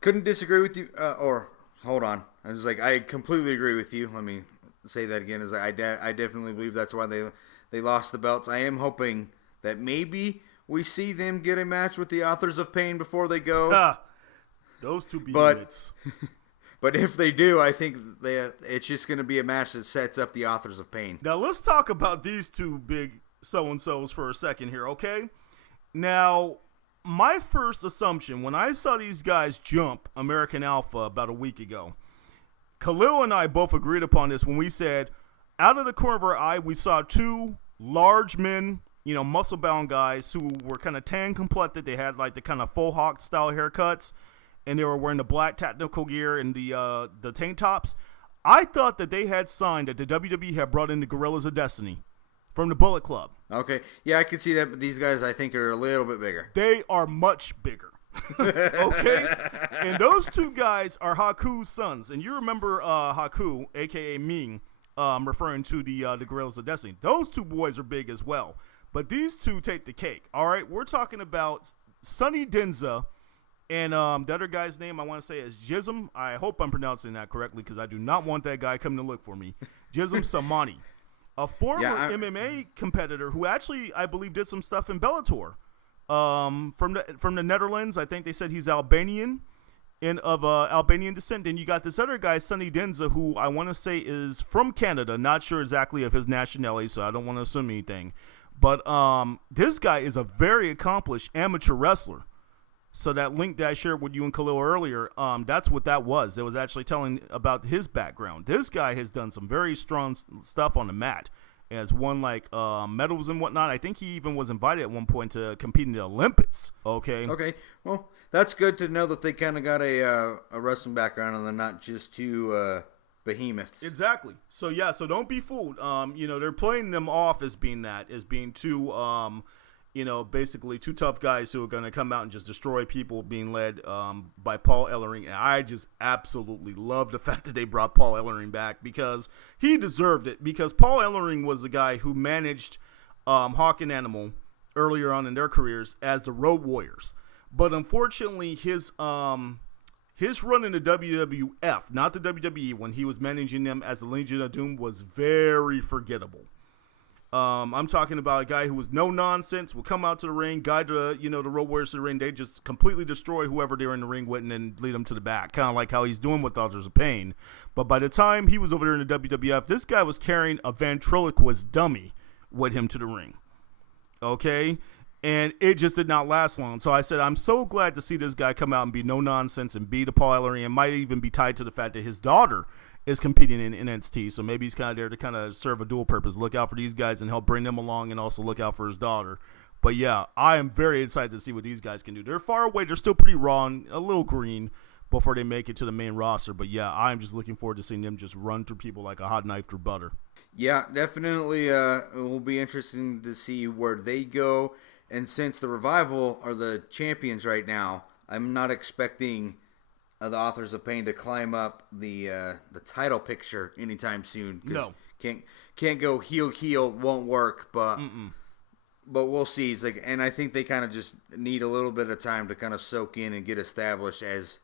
couldn't disagree with you. Hold on. I completely agree with you. Let me say that again. I definitely believe that's why they lost the belts. I am hoping that maybe we see them get a match with the Authors of Pain before they go. Those two units. But if they do, I think it's just going to be a match that sets up the Authors of Pain. Now, let's talk about these two big so-and-sos for a second here, okay? Now, my first assumption, when I saw these guys jump American Alpha about a week ago, Khalil and I both agreed upon this when we said, out of the corner of our eye, we saw two large men, muscle-bound guys who were kind of tan-complected. They had, like, the kind of faux hawk-style haircuts, and they were wearing the black tactical gear and the tank tops. I thought that they had signed that the WWE had brought in the Guerrillas of Destiny from the Bullet Club. Okay. Yeah, I could see that, but these guys, I think, are a little bit bigger. They are much bigger. Okay? And those two guys are Haku's sons. And you remember Haku, a.k.a. Ming, referring to the Guerrillas of Destiny. Those two boys are big as well. But these two take the cake. All right? We're talking about Sonny Denza. And the other guy's name I want to say is Jism. I hope I'm pronouncing that correctly because I do not want that guy coming to look for me. Jism Samani, a former MMA competitor who actually, I believe, did some stuff in Bellator. From the Netherlands. I think they said he's Albanian and of Albanian descent. Then you got this other guy, Sonny Denza, who I want to say is from Canada. Not sure exactly of his nationality, so I don't want to assume anything. But this guy is a very accomplished amateur wrestler. So that link that I shared with you and Khalil earlier, that's what that was. It was actually telling about his background. This guy has done some very strong stuff on the mat. Has won like medals and whatnot. I think he even was invited at one point to compete in the Olympics. Okay. Well, that's good to know that they kind of got a wrestling background and they're not just two behemoths. Exactly. So yeah. So don't be fooled. They're playing them off as being two basically two tough guys who are going to come out and just destroy people, being led by Paul Ellering. And I just absolutely love the fact that they brought Paul Ellering back because he deserved it. Because Paul Ellering was the guy who managed Hawk and Animal earlier on in their careers as the Road Warriors. But unfortunately, his run in the WWF, not the WWE, when he was managing them as the Legion of Doom, was very forgettable. I'm talking about a guy who was no nonsense, would come out to the ring, guide the Road Warriors to the ring. They just completely destroy whoever they're in the ring with and then lead them to the back, kind of like how he's doing with Authors of Pain. But by the time he was over there in the WWF, this guy was carrying a ventriloquist dummy with him to the ring. Okay? And it just did not last long. So I said, I'm so glad to see this guy come out and be no nonsense and be the Paul Ellering, and might even be tied to the fact that his daughter is competing in NXT, so maybe he's kind of there to kind of serve a dual purpose, look out for these guys and help bring them along, and also look out for his daughter. But yeah, I am very excited to see what these guys can do. They're far away, they're still pretty raw and a little green before they make it to the main roster. But yeah, I'm just looking forward to seeing them just run through people like a hot knife through butter. Yeah, definitely. It will be interesting to see where they go. And since the Revival are the champions right now, I'm not expecting the Authors of Pain to climb up the title picture anytime soon. No, can't go heel. Won't work, but we'll see. It's like, and I think they kind of just need a little bit of time to kind of soak in and get established as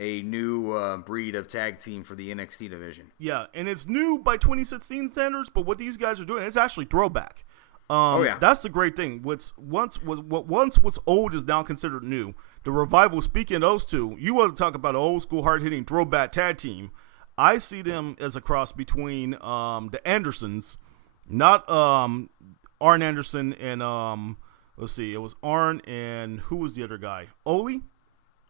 a new breed of tag team for the NXT division. Yeah, and it's new by 2016 standards, but what these guys are doing, it's actually throwback. That's the great thing. What once was old is now considered new. The Revival, speaking of those two, you want to talk about an old school, hard hitting throwback tag team. I see them as a cross between the Andersons, not Arn Anderson and let's see, it was Arn and who was the other guy? Ole?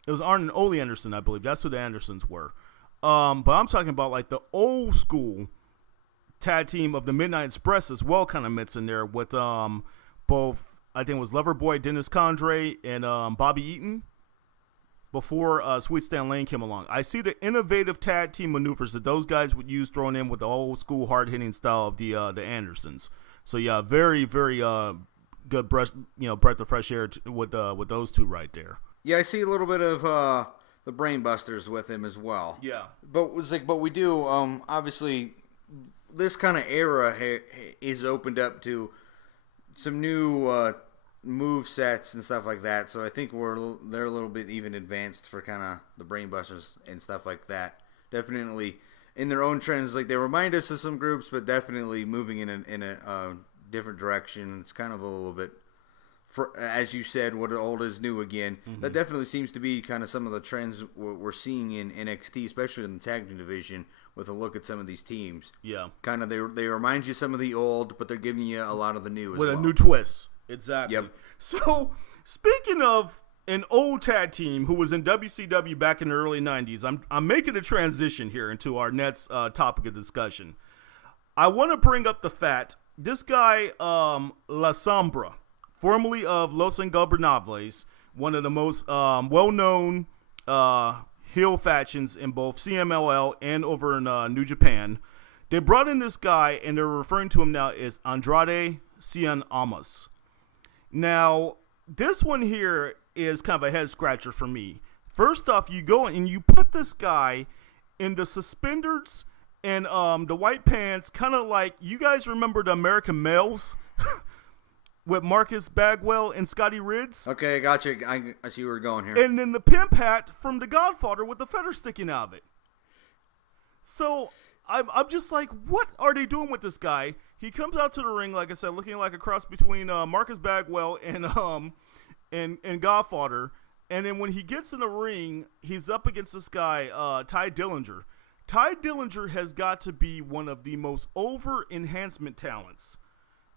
It was Arn and Ole Anderson, I believe. That's who the Andersons were. But I'm talking about like the old school tag team of the Midnight Express as well, kind of mixed in there with both. I think it was Loverboy Dennis Condrey and Bobby Eaton before Sweet Stan Lane came along. I see the innovative tag team maneuvers that those guys would use thrown in with the old school hard hitting style of the Andersons. So yeah, very very good breath of fresh air with those two right there. Yeah, I see a little bit of the Brainbusters with him as well. Yeah, but we do obviously this kind of era is opened up to some new move sets and stuff like that. So I think they're a little bit even advanced for kind of the Brainbusters and stuff like that. Definitely in their own trends, like they remind us of some groups, but definitely moving in a different direction. It's kind of a little bit, as you said, what old is new again. Mm-hmm. That definitely seems to be kind of some of the trends we're seeing in NXT, especially in the tag team division. With a look at some of these teams, yeah, kind of they remind you some of the old, but they're giving you a lot of the new as with well. A new twist. Exactly. Yep. So speaking of an old tag team who was in WCW back in the early '90s, I'm making a transition here into our next topic of discussion. I want to bring up the fact this guy La Sombra, formerly of Los Ingobernables, one of the most well-known heel factions in both CMLL and over in New Japan. They brought in this guy, and they're referring to him now as Andrade Cien Almas. Now, this one here is kind of a head scratcher for me. First off, you go and you put this guy in the suspenders and the white pants, kind of like, you guys remember the American Males? With Marcus Bagwell and Scotty Ridds. Okay, I got you. I see where we're going here. And then the pimp hat from The Godfather with the feather sticking out of it. So I'm just like, what are they doing with this guy? He comes out to the ring, like I said, looking like a cross between Marcus Bagwell and Godfather. And then when he gets in the ring, he's up against this guy, Ty Dillinger. Ty Dillinger has got to be one of the most over enhancement talents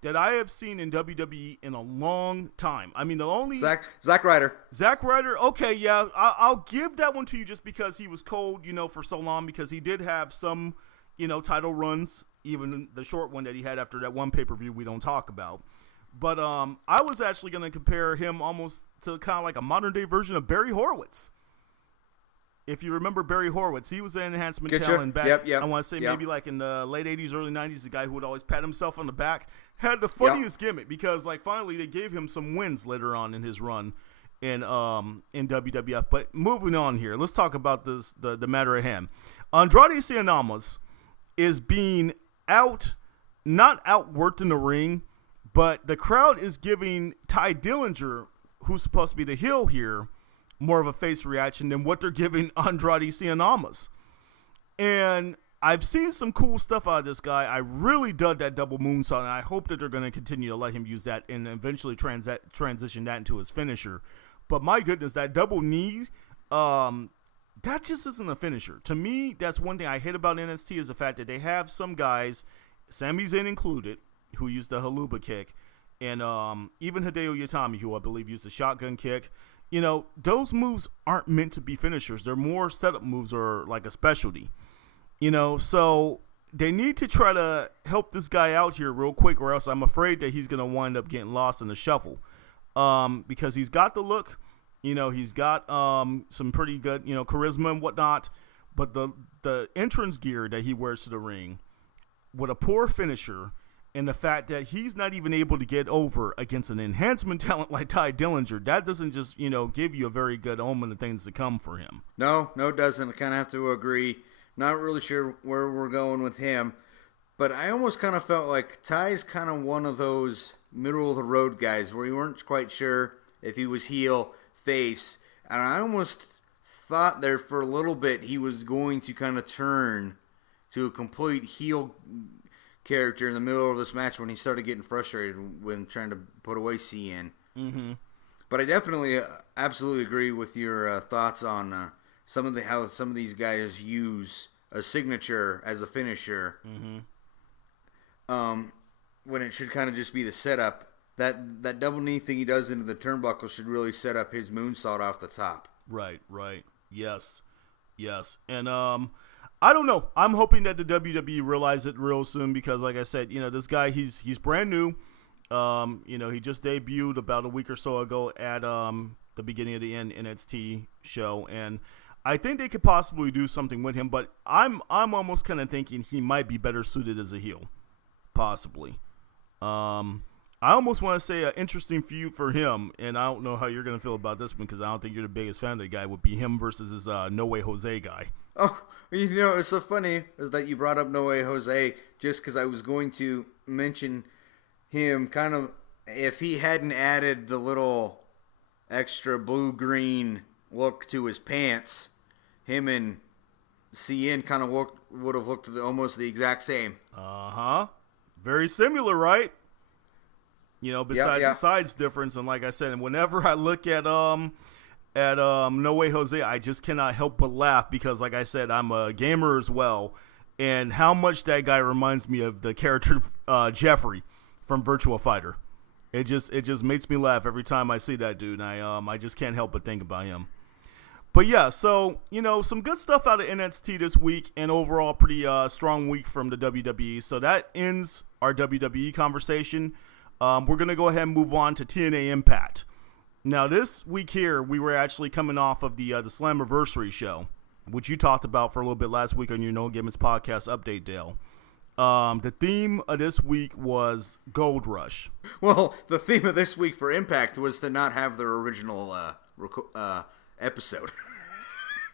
that I have seen in WWE in a long time. I mean, the only Zack Ryder. Zack Ryder. Okay, yeah, I'll give that one to you just because he was cold, for so long. Because he did have some, title runs, even the short one that he had after that one pay-per-view we don't talk about. But I was actually going to compare him almost to kind of like a modern day version of Barry Horowitz. If you remember Barry Horowitz, he was an enhancement talent back. Yep. I want to say maybe like in the late 80s, early 90s, the guy who would always pat himself on the back. Had the funniest gimmick because like finally they gave him some wins later on in his run in WWF. But moving on here, let's talk about the matter at hand. Andrade Cien Almas is being not outworked in the ring, but the crowd is giving Ty Dillinger, who's supposed to be the heel here, more of a face reaction than what they're giving Andrade Cien Almas. And I've seen some cool stuff out of this guy. I really dug that double moonsault, and I hope that they're going to continue to let him use that and eventually transition that into his finisher. But my goodness, that double knee, that just isn't a finisher. To me, that's one thing I hate about NXT is the fact that they have some guys, Sami Zayn included, who used the Haluba kick, and even Hideo Itami, who I believe used the shotgun kick. Those moves aren't meant to be finishers. They're more setup moves or like a specialty. So they need to try to help this guy out here real quick, or else I'm afraid that he's going to wind up getting lost in the shuffle. Because he's got the look, he's got some pretty good, charisma and whatnot. But the entrance gear that he wears to the ring with a poor finisher And the fact that he's not even able to get over against an enhancement talent like Ty Dillinger, that doesn't just, give you a very good omen of things to come for him. No, it doesn't. I kind of have to agree. Not really sure where we're going with him. But I almost kind of felt like Ty's kind of one of those middle-of-the-road guys where you weren't quite sure if he was heel, face. And I almost thought there for a little bit he was going to kind of turn to a complete heel character in the middle of this match when he started getting frustrated when trying to put away CN. Mm-hmm. But I definitely absolutely agree with your thoughts on how some of these guys use a signature as a finisher. Mm-hmm. When it should kind of just be the setup. That double knee thing he does into the turnbuckle should really set up his moonsault off the top. Right. Yes. And I don't know. I'm hoping that the WWE realize it real soon because, like I said, this guy, he's brand new. He just debuted about a week or so ago at the beginning of the NXT show, and I think they could possibly do something with him. But I'm almost kind of thinking he might be better suited as a heel, possibly. I almost want to say an interesting feud for him, and I don't know how you're going to feel about this one because I don't think you're the biggest fan of the guy, would be him versus his No Way Jose guy. Oh, it's so funny is that you brought up No Way Jose just because I was going to mention him kind of if he hadn't added the little extra blue-green look to his pants, him and CN kind of would have looked almost the exact same. Uh-huh. Very similar, right? Besides the size difference, and like I said, and whenever I look at No Way Jose, I just cannot help but laugh because, like I said, I'm a gamer as well, and how much that guy reminds me of the character Jeffrey from Virtua Fighter. It just makes me laugh every time I see that dude. And I just can't help but think about him. But yeah, so some good stuff out of NXT this week, and overall pretty strong week from the WWE. So that ends our WWE conversation. We're going to go ahead and move on to TNA Impact. Now, this week here, we were actually coming off of the Slammiversary show, which you talked about for a little bit last week on your No Gimmicks podcast update, Dale. The theme of this week was Gold Rush. Well, the theme of this week for Impact was to not have their original episode.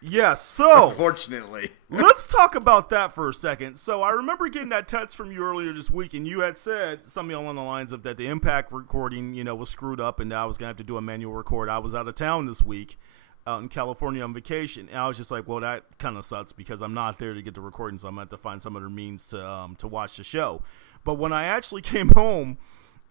Yes, so unfortunately. Let's talk about that for a second. So I remember getting that text from you earlier this week, and you had said something along the lines of that the Impact recording, was screwed up, and I was gonna have to do a manual record. I was out of town this week, out in California on vacation, and I was just like, well, that kind of sucks because I'm not there to get the recording, so I'm gonna have to find some other means to watch the show. But when I actually came home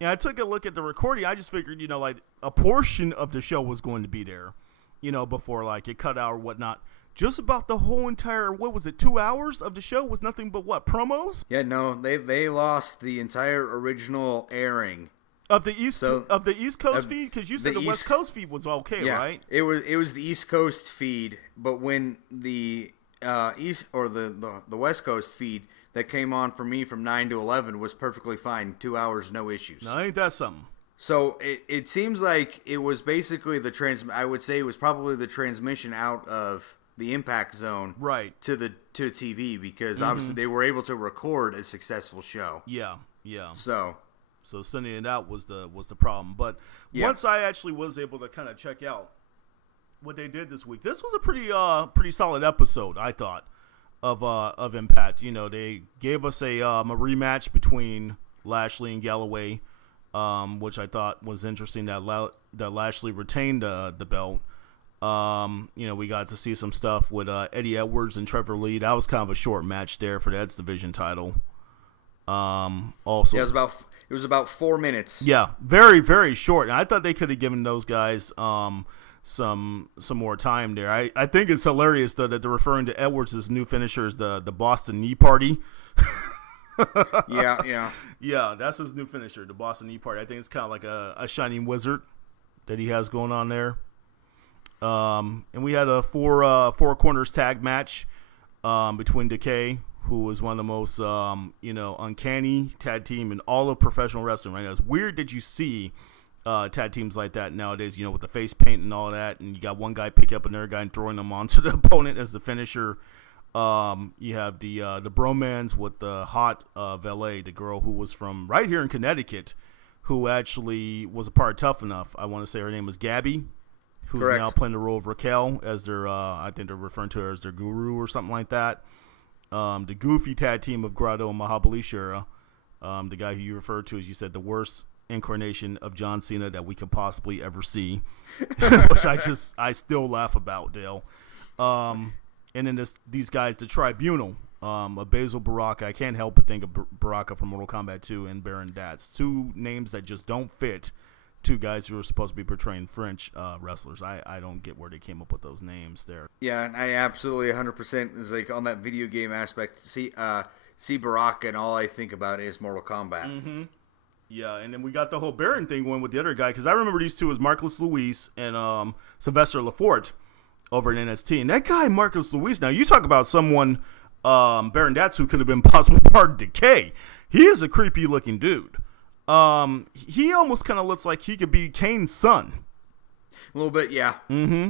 and I took a look at the recording, I just figured, like a portion of the show was going to be there. Before like it cut out or whatnot. Just about the whole entire, 2 hours of the show was nothing but what, promos? Yeah, no, they lost the entire original airing of the East Coast feed, because you said the West Coast feed was okay, yeah, right? It was the East Coast feed, but when the East or the West Coast feed that came on for me from 9 to 11 was perfectly fine, 2 hours, no issues. Now ain't that something? So it seems like it was basically I would say it was probably the transmission out of the Impact Zone right to TV because obviously they were able to record a successful show. Yeah. So sending it out was the problem. But once I actually was able to kind of check out what they did this week, this was a pretty solid episode, I thought, of Impact. They gave us a rematch between Lashley and Galloway. Which I thought was interesting that Lashley retained the belt. We got to see some stuff with Eddie Edwards and Trevor Lee. That was kind of a short match there for the Ed's Division title. Also, yeah, it was about 4 minutes. Yeah, very very short. And I thought they could have given those guys some more time there. I think it's hilarious though that they're referring to Edwards' new finisher as the Boston Knee Party. Yeah, that's his new finisher, the Boston Knee Party. I think it's kind of like a shining wizard that he has going on there. And we had a four corners tag match between Decay, who is one of the most uncanny tag team in all of professional wrestling right now. It's weird that you see tag teams like that nowadays, with the face paint and all that, and you got one guy picking up another guy and throwing them onto the opponent as the finisher. You have the bromance with the hot valet, the girl who was from right here in Connecticut, who actually was a part of Tough Enough. I want to say her name was Gabby, who's Correct. now playing the role of Raquel as their, I think they're referring to her as their guru or something like that. The goofy tag team of Grotto and Mahabali Shera, the guy who you referred to as, you said, the worst incarnation of John Cena that we could possibly ever see, which I still laugh about, Dale. And then these guys, the Tribunal, of Basil Baraka. I can't help but think of Baraka from Mortal Kombat 2 and Baron Dats. Two names that just don't fit two guys who are supposed to be portraying French wrestlers. I don't get where they came up with those names there. Yeah, and I absolutely 100% is like on that video game aspect. See Baraka, and all I think about is Mortal Kombat. Mm-hmm. Yeah, and then we got the whole Baron thing going with the other guy, because I remember these two as Marcus Luis and Sylvester Lafort over in NXT. And that guy, Marcus Luis, now you talk about someone, Baron Dats, who could have been possibly part of Decay. He is a creepy looking dude. He almost kind of looks like he could be Kane's son. A little bit, yeah. Mm-hmm.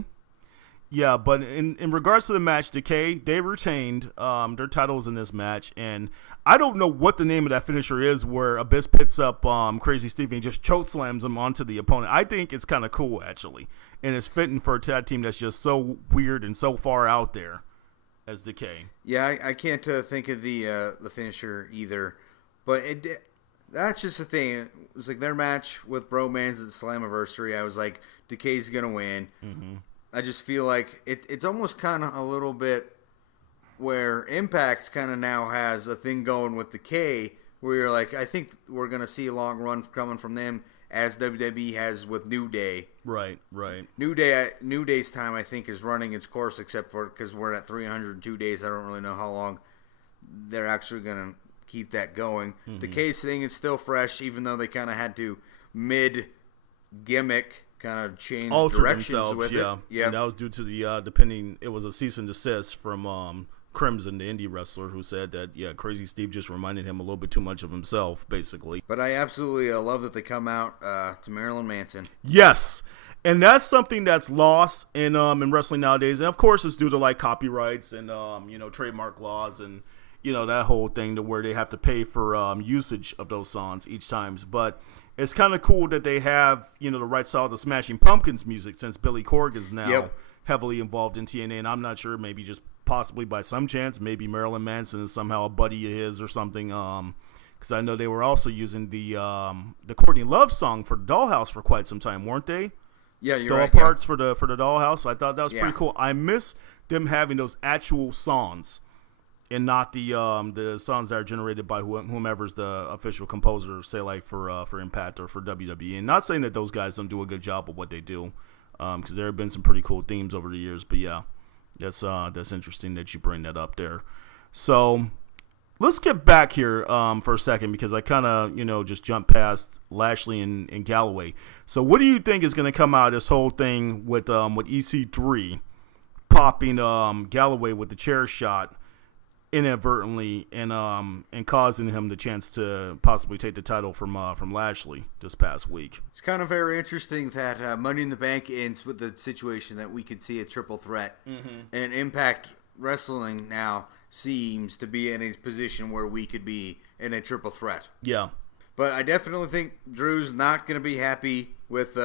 Yeah, but in regards to the match, Decay, they retained their titles in this match, and I don't know what the name of that finisher is where Abyss picks up Crazy Steve and just choke slams him onto the opponent. I think it's kind of cool, actually, and it's fitting for a tag team that's just so weird and so far out there as Decay. Yeah, I can't think of the finisher either, but that's just the thing. It was like their match with Bromans at the Slammiversary. I was like, Decay's going to win. Mm-hmm. I just feel like it's almost kind of a little bit where Impact kind of now has a thing going with Decay where you're like, I think we're going to see a long run coming from them as WWE has with New Day. Right. New Day's time, I think, is running its course, except for because we're at 302 days. I don't really know how long they're actually going to keep that going. Mm-hmm. Decay's thing is still fresh, even though they kind of had to mid-gimmick kind of change directions with it. Yeah, and that was due to the it was a cease and desist from Crimson, the indie wrestler, who said that Crazy Steve just reminded him a little bit too much of himself, basically. But I absolutely love that they come out to Marilyn Manson. Yes, and that's something that's lost in wrestling nowadays, and of course it's due to like copyrights and trademark laws and that whole thing to where they have to pay for usage of those songs each time. But it's kind of cool that they have, the right style of the Smashing Pumpkins music, since Billy Corgan's now heavily involved in TNA. And I'm not sure, maybe just possibly by some chance, maybe Marilyn Manson is somehow a buddy of his or something. Because I know they were also using the Courtney Love song for the Dollhouse for quite some time, weren't they? Yeah, you're Doll right. parts for the Dollhouse. So I thought that was pretty cool. I miss them having those actual songs, and not the songs that are generated by whomever's the official composer, say like for Impact or for WWE. And not saying that those guys don't do a good job of what they do, because there have been some pretty cool themes over the years. But yeah, that's interesting that you bring that up there. So let's get back here for a second, because I kind of just jumped past Lashley and Galloway. So what do you think is going to come out of this whole thing with EC3 popping Galloway with the chair shot inadvertently and causing him the chance to possibly take the title from Lashley this past week? It's kind of very interesting that Money in the Bank ends with the situation that we could see a triple threat, and Impact Wrestling now seems to be in a position where we could be in a triple threat. Yeah, but I definitely think Drew's not going to be happy with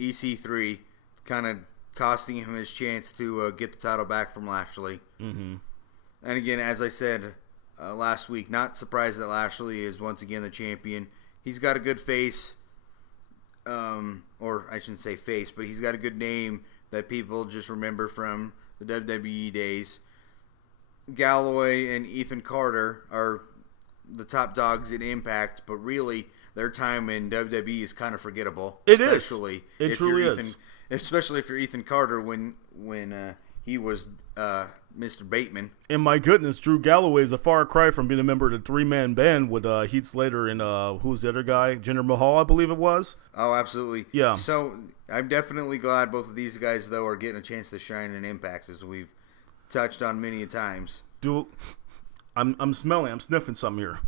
EC3 kind of costing him his chance to get the title back from Lashley. Mm-hmm. And again, as I said last week, not surprised that Lashley is once again the champion. He's got a good face, or I shouldn't say face, but he's got a good name that people just remember from the WWE days. Galloway and Ethan Carter are the top dogs in Impact, but really their time in WWE is kind of forgettable. It truly is. Especially if you're Ethan Carter when he was Mr. Bateman. And my goodness, Drew Galloway is a far cry from being a member of the three-man band with Heath Slater and who's the other guy? Jinder Mahal, I believe it was. Oh, absolutely. Yeah. So I'm definitely glad both of these guys, though, are getting a chance to shine in Impact, as we've touched on many times. Dude, I'm sniffing something here.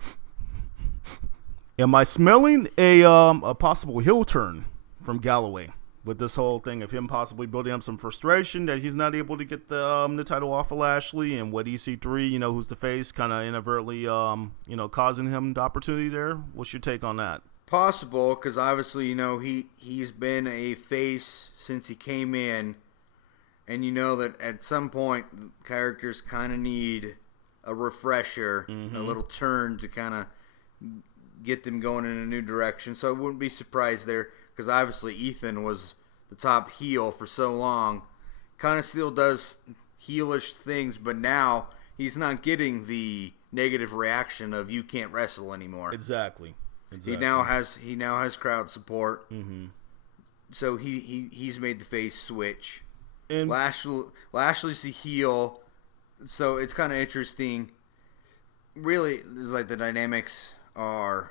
Am I smelling a possible heel turn from Galloway? with this whole thing of him possibly building up some frustration that he's not able to get the title off of Lashley, and what EC3, who's the face, kind of inadvertently, causing him the opportunity there. What's your take on that? Possible, because obviously, he's been a face since he came in, and that at some point characters kind of need a refresher, a little turn to kind of get them going in a new direction. So I wouldn't be surprised there, because obviously Ethan was the top heel for so long. Kind of still does heelish things, but now he's not getting the negative reaction of "you can't wrestle" anymore. Exactly. He now has crowd support. So he's made the face switch. And Lashley's the heel, so it's kind of interesting. Really, it's like the dynamics are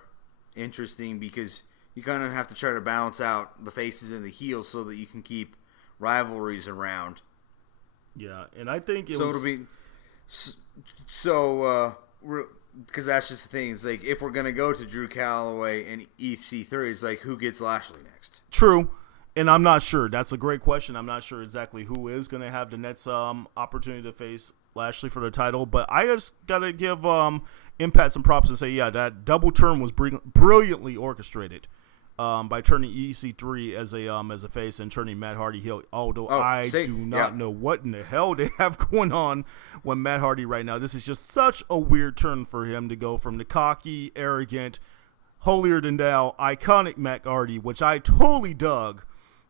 interesting because you kind of have to try to balance out the faces and the heels so that you can keep rivalries around. Yeah, and I think it'll be because that's just the thing. It's like if we're gonna go to Drew Calloway and EC3, it's like who gets Lashley next? True. And I'm not sure. That's a great question. I'm not sure exactly who is going to have the next opportunity to face Lashley for the title. But I just got to give Impact some props and say, yeah, that double turn was brilliantly orchestrated by turning EC3 as a face and turning Matt Hardy heel. Although I do not know what in the hell they have going on with Matt Hardy right now. This is just such a weird turn for him to go from the cocky, arrogant, holier-than-thou, iconic Matt Hardy, which I totally dug,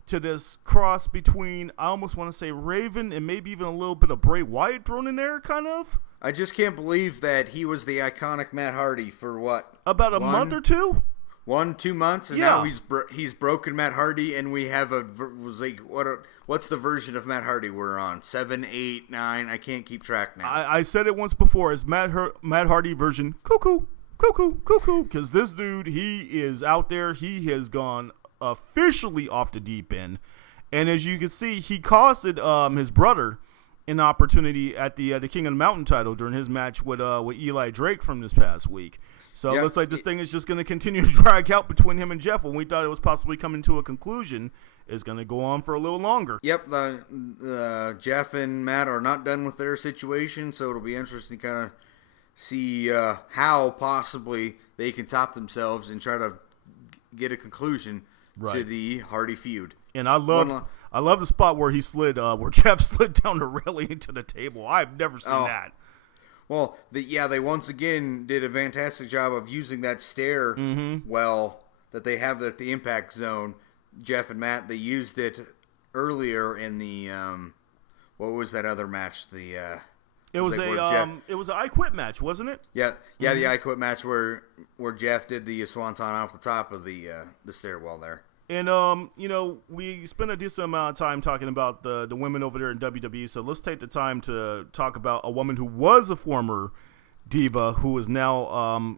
to this cross between, I almost want to say Raven and maybe even a little bit of Bray Wyatt thrown in there, kind of. I just can't believe that he was the iconic Matt Hardy for what? About a month or two? 2 months, and now he's broken Matt Hardy, and we have what's the version of Matt Hardy we're on? 7, 8, 9. I can't keep track now. I said it once before. It's Matt Hardy version cuckoo, because this dude, he is out there. He has gone officially off the deep end, and as you can see, he costed his brother an opportunity at the King of the Mountain title during his match with Eli Drake from this past week. So it looks like this thing is just going to continue to drag out between him and Jeff. When we thought it was possibly coming to a conclusion, is going to go on for a little longer. Yep, Jeff and Matt are not done with their situation, so it'll be interesting to kind of see how possibly they can top themselves and try to get a conclusion to the Hardy feud. And I love the spot where he slid, where Jeff slid down the railing into the table. I've never seen that. Well, they once again did a fantastic job of using that stair that they have at the Impact Zone. Jeff and Matt, they used it earlier in the what was that other match? It was an I Quit match, wasn't it? Yeah, the I Quit match where Jeff did the swanton off the top of the stairwell there. And we spent a decent amount of time talking about the women over there in WWE. So let's take the time to talk about a woman who was a former diva, who is now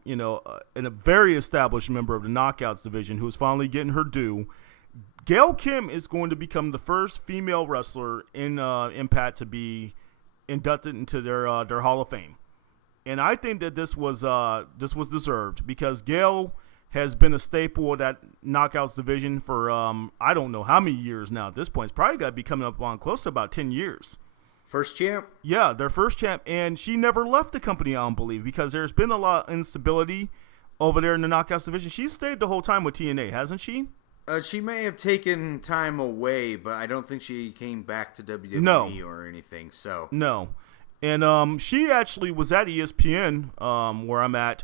a very established member of the Knockouts division, who is finally getting her due. Gail Kim is going to become the first female wrestler in Impact to be inducted into their Hall of Fame, and I think that this was deserved, because Gail has been a staple of that Knockouts division for I don't know how many years now. At this point, it's probably got to be coming up on close to about 10 years. First champ? Yeah, their first champ, and she never left the company, I don't believe, because there's been a lot of instability over there in the Knockouts division. She's stayed the whole time with TNA, hasn't she? She may have taken time away, but I don't think she came back to WWE or anything. So no, and she actually was at ESPN, where I'm at,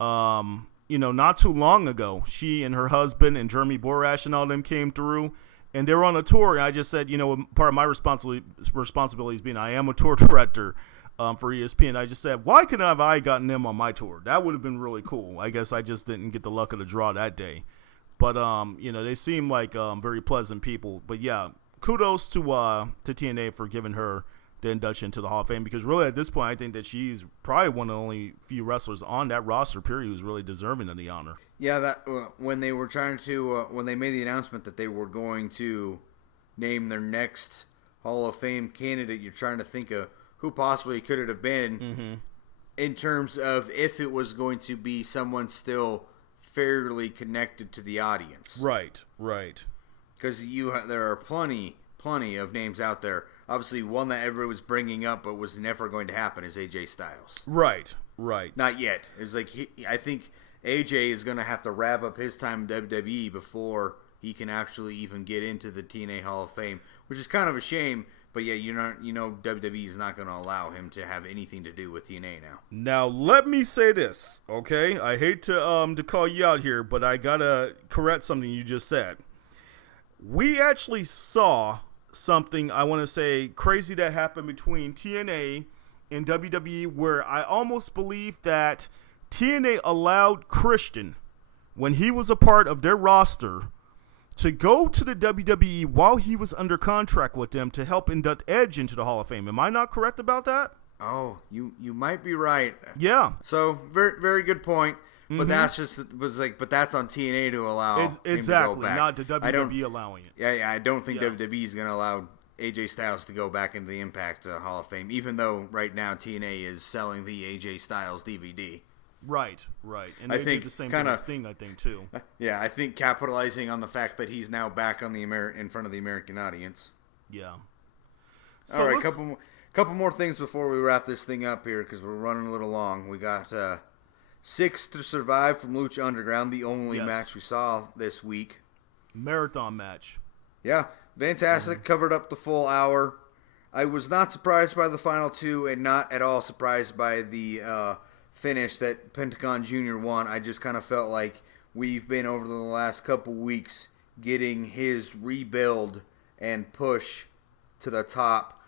not too long ago. She and her husband and Jeremy Borash and all them came through, and they were on a tour. And I just said, part of my responsibilities being I am a tour director for ESPN. I just said, why couldn't have I gotten them on my tour? That would have been really cool. I guess I just didn't get the luck of the draw that day. But they seem like very pleasant people. But yeah, kudos to TNA for giving her the induction to the Hall of Fame, because really at this point I think that she's probably one of the only few wrestlers on that roster period who's really deserving of the honor. Yeah, that when they were trying to when they made the announcement that they were going to name their next Hall of Fame candidate, you're trying to think of who possibly could it have been in terms of if it was going to be someone still fairly connected to the audience. Right. because there are plenty of names out there. Obviously, one that everybody was bringing up but was never going to happen is AJ Styles. Right. Not yet. It's like I think AJ is going to have to wrap up his time in WWE before he can actually even get into the TNA Hall of Fame, which is kind of a shame. But yeah, WWE is not going to allow him to have anything to do with TNA now. Now let me say this, okay? I hate to call you out here, but I gotta correct something you just said. We actually saw something, I want to say, crazy that happened between TNA and WWE, where I almost believe that TNA allowed Christian, when he was a part of their roster, to go to the WWE while he was under contract with them to help induct Edge into the Hall of Fame. Am I not correct about that? Oh, you might be right. Yeah. So very very good point. But that's but that's on TNA to allow him to go back. Not to WWE allowing it. Yeah, I don't think WWE is going to allow AJ Styles to go back into the Impact Hall of Fame, even though right now TNA is selling the AJ Styles DVD. Right. And they did the same thing with Sting, I think, too. Yeah, I think capitalizing on the fact that he's now back on in front of the American audience. Yeah. So all right, couple more things before we wrap this thing up here, because we're running a little long. We got 6 to Survive from Lucha Underground, the only match we saw this week. Marathon match. Yeah, fantastic. Covered up the full hour. I was not surprised by the final 2 and not at all surprised by the finish that Pentagon Jr. won. I just kind of felt like we've been over the last couple weeks getting his rebuild and push to the top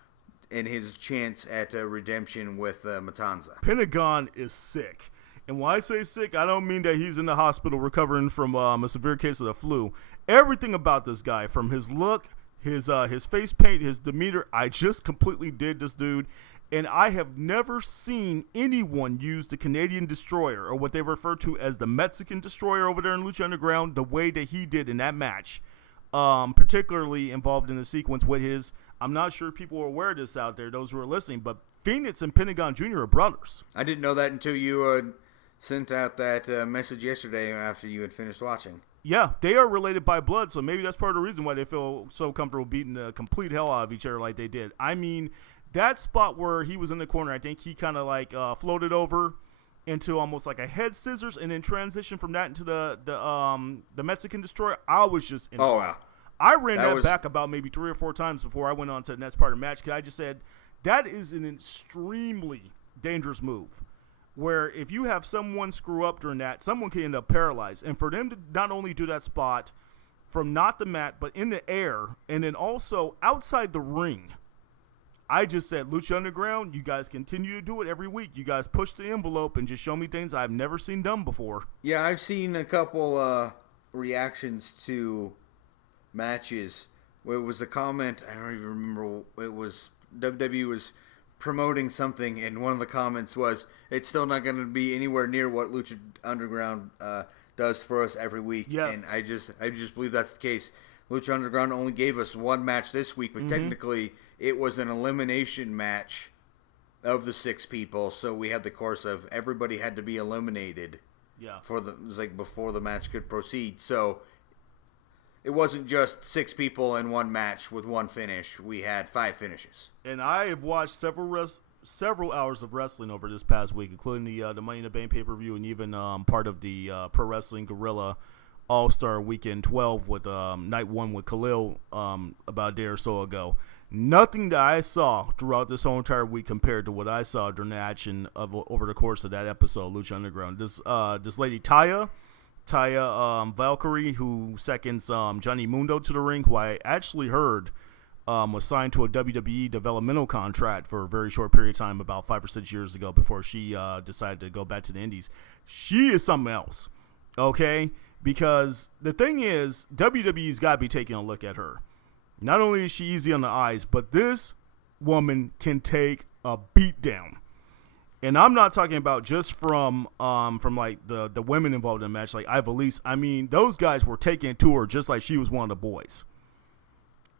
and his chance at redemption with Matanza. Pentagon is sick. And when I say sick, I don't mean that he's in the hospital recovering from a severe case of the flu. Everything about this guy, from his look, his face paint, his demeanor, I just completely did this dude. And I have never seen anyone use the Canadian Destroyer, or what they refer to as the Mexican Destroyer over there in Lucha Underground, the way that he did in that match. Particularly involved in the sequence with his, I'm not sure people are aware of this out there, those who are listening, but Phoenix and Pentagon Jr. are brothers. I didn't know that until you sent out that message yesterday after you had finished watching. Yeah, they are related by blood, so maybe that's part of the reason why they feel so comfortable beating the complete hell out of each other like they did. I mean, that spot where he was in the corner, I think he kind of like floated over into almost like a head scissors and then transitioned from that into the Mexican Destroyer. I was just in awe. Wow. I ran that back about maybe 3 or 4 times before I went on to the next part of the match, because I just said that is an extremely dangerous move, where if you have someone screw up during that, someone can end up paralyzed. And for them to not only do that spot from not the mat, but in the air, and then also outside the ring, I just said, Lucha Underground, you guys continue to do it every week. You guys push the envelope and just show me things I've never seen done before. Yeah, I've seen a couple reactions to matches where it was a comment, I don't even remember, it was WWE was promoting something, and one of the comments was, it's still not going to be anywhere near what Lucha Underground does for us every week. Yes. And I just believe that's the case. Lucha Underground only gave us one match this week, but technically it was an elimination match of the 6 people, so we had the course of everybody had to be eliminated. Yeah. It was like before the match could proceed. So it wasn't just 6 people in one match with one finish. We had 5 finishes. And I have watched several hours of wrestling over this past week, including the Money in the Bank pay-per-view and even part of the Pro Wrestling Guerrilla All-Star Weekend 12 with Night 1 with Khalil about a day or so ago. Nothing that I saw throughout this whole entire week compared to what I saw during the action over the course of that episode, Lucha Underground. This lady, Taya Valkyrie, who seconds Johnny Mundo to the ring, who I actually heard was signed to a WWE developmental contract for a very short period of time about 5 or 6 years ago before she decided to go back to the Indies. She is something else, okay? Because the thing is, WWE's got to be taking a look at her. Not only is she easy on the eyes, but this woman can take a beat down. And I'm not talking about just from like the women involved in the match, like Ivelisse. I mean, those guys were taking it to her just like she was one of the boys.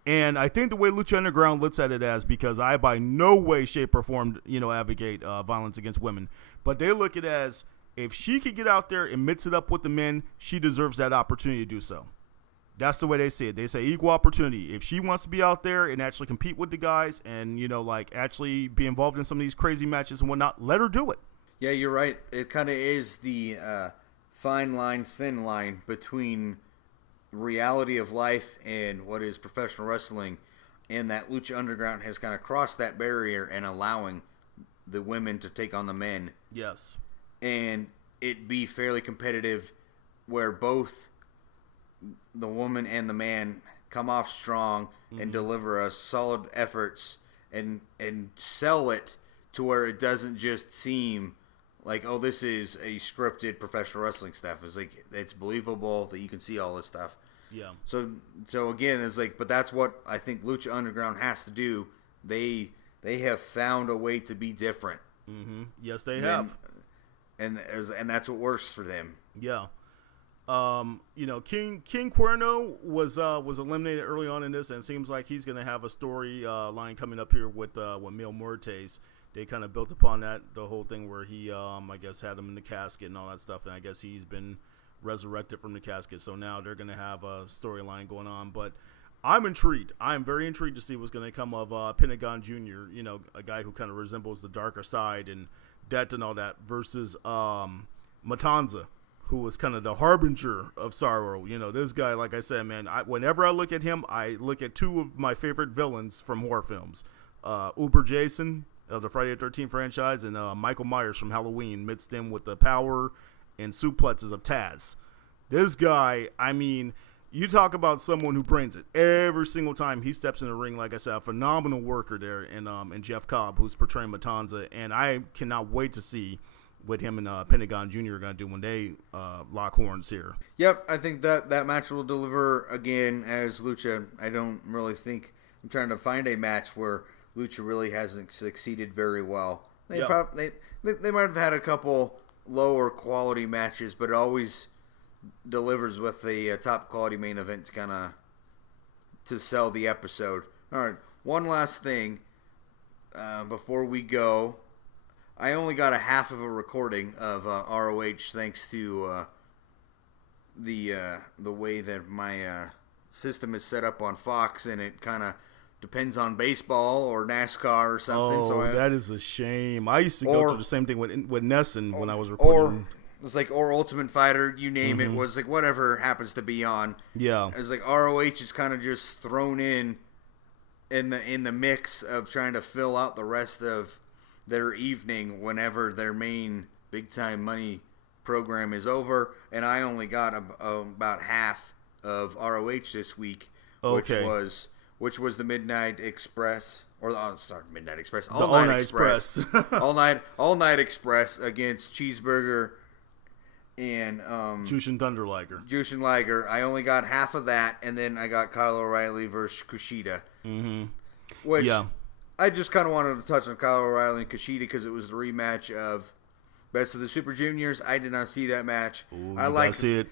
And I think the way Lucha Underground looks at it as, because I by no way, shape, or form, advocate violence against women, but they look at it as, if she could get out there and mix it up with the men, she deserves that opportunity to do so. That's the way they see it. They say equal opportunity. If she wants to be out there and actually compete with the guys and, like actually be involved in some of these crazy matches and whatnot, let her do it. Yeah, you're right. It kind of is the thin line between reality of life and what is professional wrestling, and that Lucha Underground has kind of crossed that barrier and allowing the women to take on the men. Yes. And it be fairly competitive where both the woman and the man come off strong and deliver us solid efforts and sell it to where it doesn't just seem like, oh, this is a scripted professional wrestling stuff. It's like, it's believable that you can see all this stuff. Yeah. So again, it's like, but that's what I think Lucha Underground has to do. They have found a way to be different. Mm-hmm. Yes, they have. And that's what works for them. Yeah. King Cuerno was eliminated early on in this, and it seems like he's going to have a story line coming up here with Mil Muertes. They kind of built upon that, the whole thing where he, I guess, had him in the casket and all that stuff, and I guess he's been resurrected from the casket. So now they're going to have a storyline going on, but I'm intrigued. I'm very intrigued to see what's going to come of Pentagon Jr., a guy who kind of resembles the darker side and death and all that, versus Matanza, who was kind of the harbinger of sorrow. This guy, like I said, man, whenever I look at him, I look at two of my favorite villains from horror films. Uber Jason of the Friday the 13th franchise and Michael Myers from Halloween, mixed in with the power and suplexes of Taz. This guy, I mean, you talk about someone who brings it every single time he steps in the ring. Like I said, a phenomenal worker there, and Jeff Cobb, who's portraying Matanza, and I cannot wait to see what him and Pentagon Jr. are going to do when they lock horns here. Yep, I think that match will deliver again as Lucha. I don't really think I'm trying to find a match where Lucha really hasn't succeeded very well. They might have had a couple lower quality matches, but it always delivers with the top quality main event to sell the episode. All right, one last thing before we go. I only got a half of a recording of ROH thanks to the way that my system is set up on Fox, and it kind of depends on baseball or NASCAR or something. Oh, that is a shame. I used to go through the same thing with Nesson when I was recording. It's like, or Ultimate Fighter, you name it, was like whatever happens to be on. Yeah. It's like ROH is kind of just thrown in the mix of trying to fill out the rest of their evening whenever their main big time money program is over, and I only got about half of ROH this week, which was the Midnight Express, Midnight Express, All Night Express, All Night Express against Cheeseburger and Jushin Thunder Liger. I only got half of that, and then I got Kyle O'Reilly versus Kushida, which. Yeah. I just kind of wanted to touch on Kyle O'Reilly and Kushida because it was the rematch of Best of the Super Juniors. I did not see that match. Ooh, I liked it.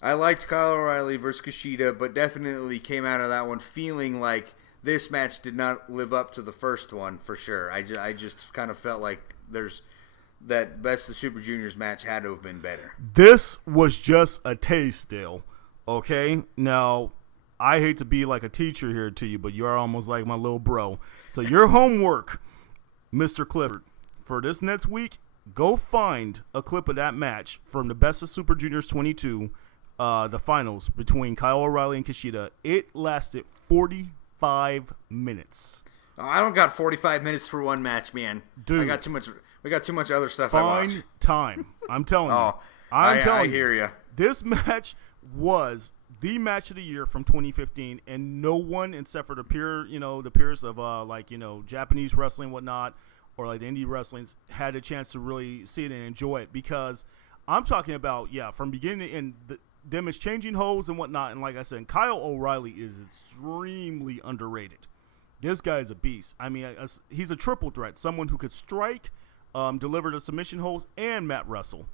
I liked Kyle O'Reilly versus Kushida, but definitely came out of that one feeling like this match did not live up to the first one for sure. I just kind of felt like that Best of the Super Juniors match had to have been better. This was just a taste, Dale. Okay? Now, I hate to be like a teacher here to you, but you are almost like my little bro. So your homework, Mr. Clifford, for this next week, go find a clip of that match from the Best of Super Juniors 22, the finals between Kyle O'Reilly and Kushida. It lasted 45 minutes. Oh, I don't got 45 minutes for one match, man. Dude, we got too much other stuff. Find time. I'm telling you. I hear you. This match was the match of the year from 2015, and no one except for the peers of Japanese wrestling and whatnot, or like the indie wrestlings, had a chance to really see it and enjoy it, because I'm talking about from beginning and them exchanging holds and whatnot, and like I said, Kyle O'Reilly is extremely underrated. This guy is a beast. I mean, he's a triple threat, someone who could strike, deliver the submission holds, and mat wrestle.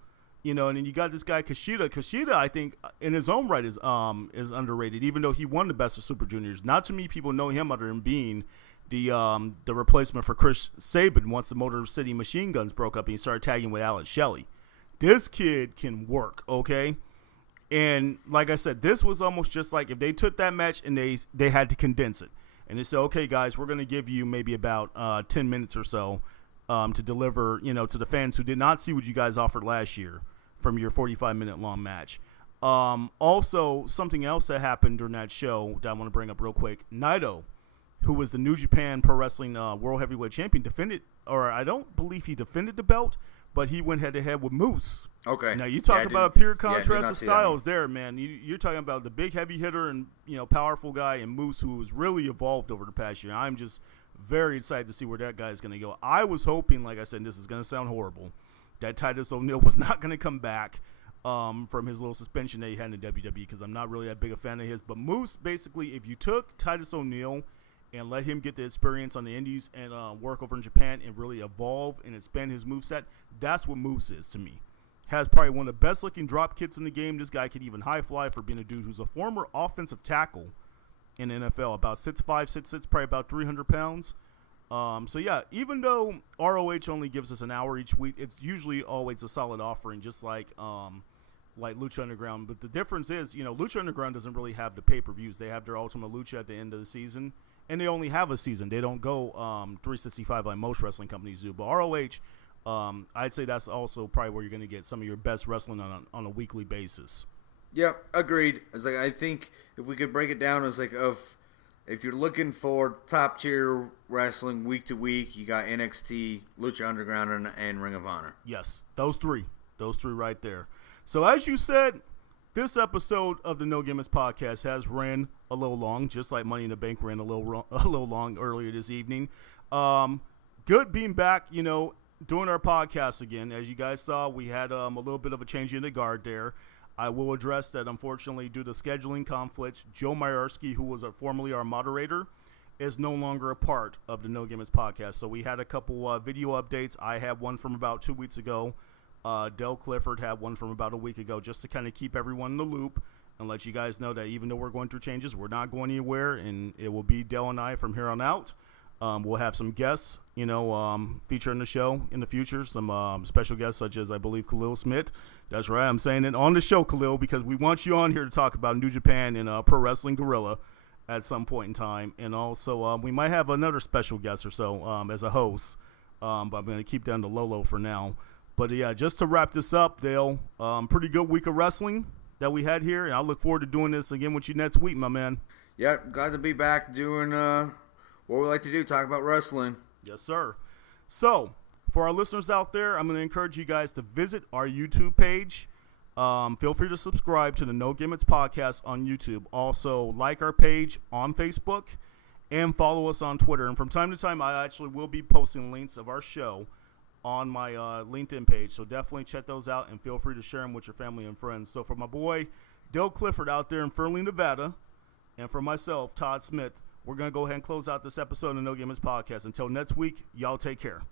And then you got this guy Kushida. Kushida, I think, in his own right, is underrated, even though he won the Best of Super Juniors. Not too many people know him other than being the replacement for Chris Sabin once the Motor City Machine Guns broke up and he started tagging with Alex Shelley. This kid can work, okay? And like I said, this was almost just like if they took that match and they had to condense it. And they said, okay, guys, we're going to give you maybe about 10 minutes or so to deliver, to the fans who did not see what you guys offered last year from your 45-minute long match. Also, something else that happened during that show that I want to bring up real quick, Naito, who was the New Japan Pro Wrestling World Heavyweight Champion, defended, or I don't believe he defended the belt, but he went head-to-head with Moose. Okay. Now, you talk about a pure contrast of styles there, man. You're talking about the big heavy hitter and, powerful guy, and Moose, who has really evolved over the past year. I'm just very excited to see where that guy is going to go. I was hoping, like I said, and this is going to sound horrible, that Titus O'Neil was not going to come back from his little suspension that he had in the WWE, because I'm not really that big a fan of his. But Moose, basically, if you took Titus O'Neil and let him get the experience on the indies and work over in Japan and really evolve and expand his moveset, that's what Moose is to me. Has probably one of the best looking drop kicks in the game. This guy could even high fly for being a dude who's a former offensive tackle in the NFL, about 6'5", 6'6", probably about 300 pounds. So yeah, even though ROH only gives us an hour each week, it's usually always a solid offering, just like Lucha Underground. But the difference is, Lucha Underground doesn't really have the pay-per-views. They have their Ultimate Lucha at the end of the season, and they only have a season. They don't go 365 like most wrestling companies do. But ROH, I'd say that's also probably where you're going to get some of your best wrestling on a weekly basis. Yep, agreed. It's like, I think if we could break it down, it's like if you're looking for top tier wrestling week to week, you got NXT, Lucha Underground, and Ring of Honor. Yes, those three right there. So as you said, this episode of the No Gimmicks podcast has ran a little long, just like Money in the Bank ran a little long earlier this evening. Good being back, doing our podcast again. As you guys saw, we had a little bit of a change in the guard there. I will address that, unfortunately, due to scheduling conflicts, Joe Myersky, who was formerly our moderator, is no longer a part of the No Gimmicks podcast. So we had a couple video updates. I had one from about 2 weeks ago. Del Clifford had one from about a week ago, just to kind of keep everyone in the loop and let you guys know that even though we're going through changes, we're not going anywhere, and it will be Del and I from here on out. We'll have some guests, featuring the show in the future. Some special guests such as, I believe, Khalil Smith. That's right. I'm saying it on the show, Khalil, because we want you on here to talk about New Japan and Pro Wrestling Guerrilla at some point in time. And also, we might have another special guest or so as a host. But I'm going to keep that on the low for now. But, yeah, just to wrap this up, Dale, pretty good week of wrestling that we had here. And I look forward to doing this again with you next week, my man. Yeah, glad to be back doing what we like to do, talk about wrestling. Yes, sir. So, for our listeners out there, I'm going to encourage you guys to visit our YouTube page. Feel free to subscribe to the No Gimmicks podcast on YouTube. Also, like our page on Facebook and follow us on Twitter. And from time to time, I actually will be posting links of our show on my LinkedIn page. So definitely check those out and feel free to share them with your family and friends. So for my boy, Del Clifford out there in Fernley, Nevada, and for myself, Todd Smith, we're going to go ahead and close out this episode of the No Gimmicks podcast. Until next week, y'all take care.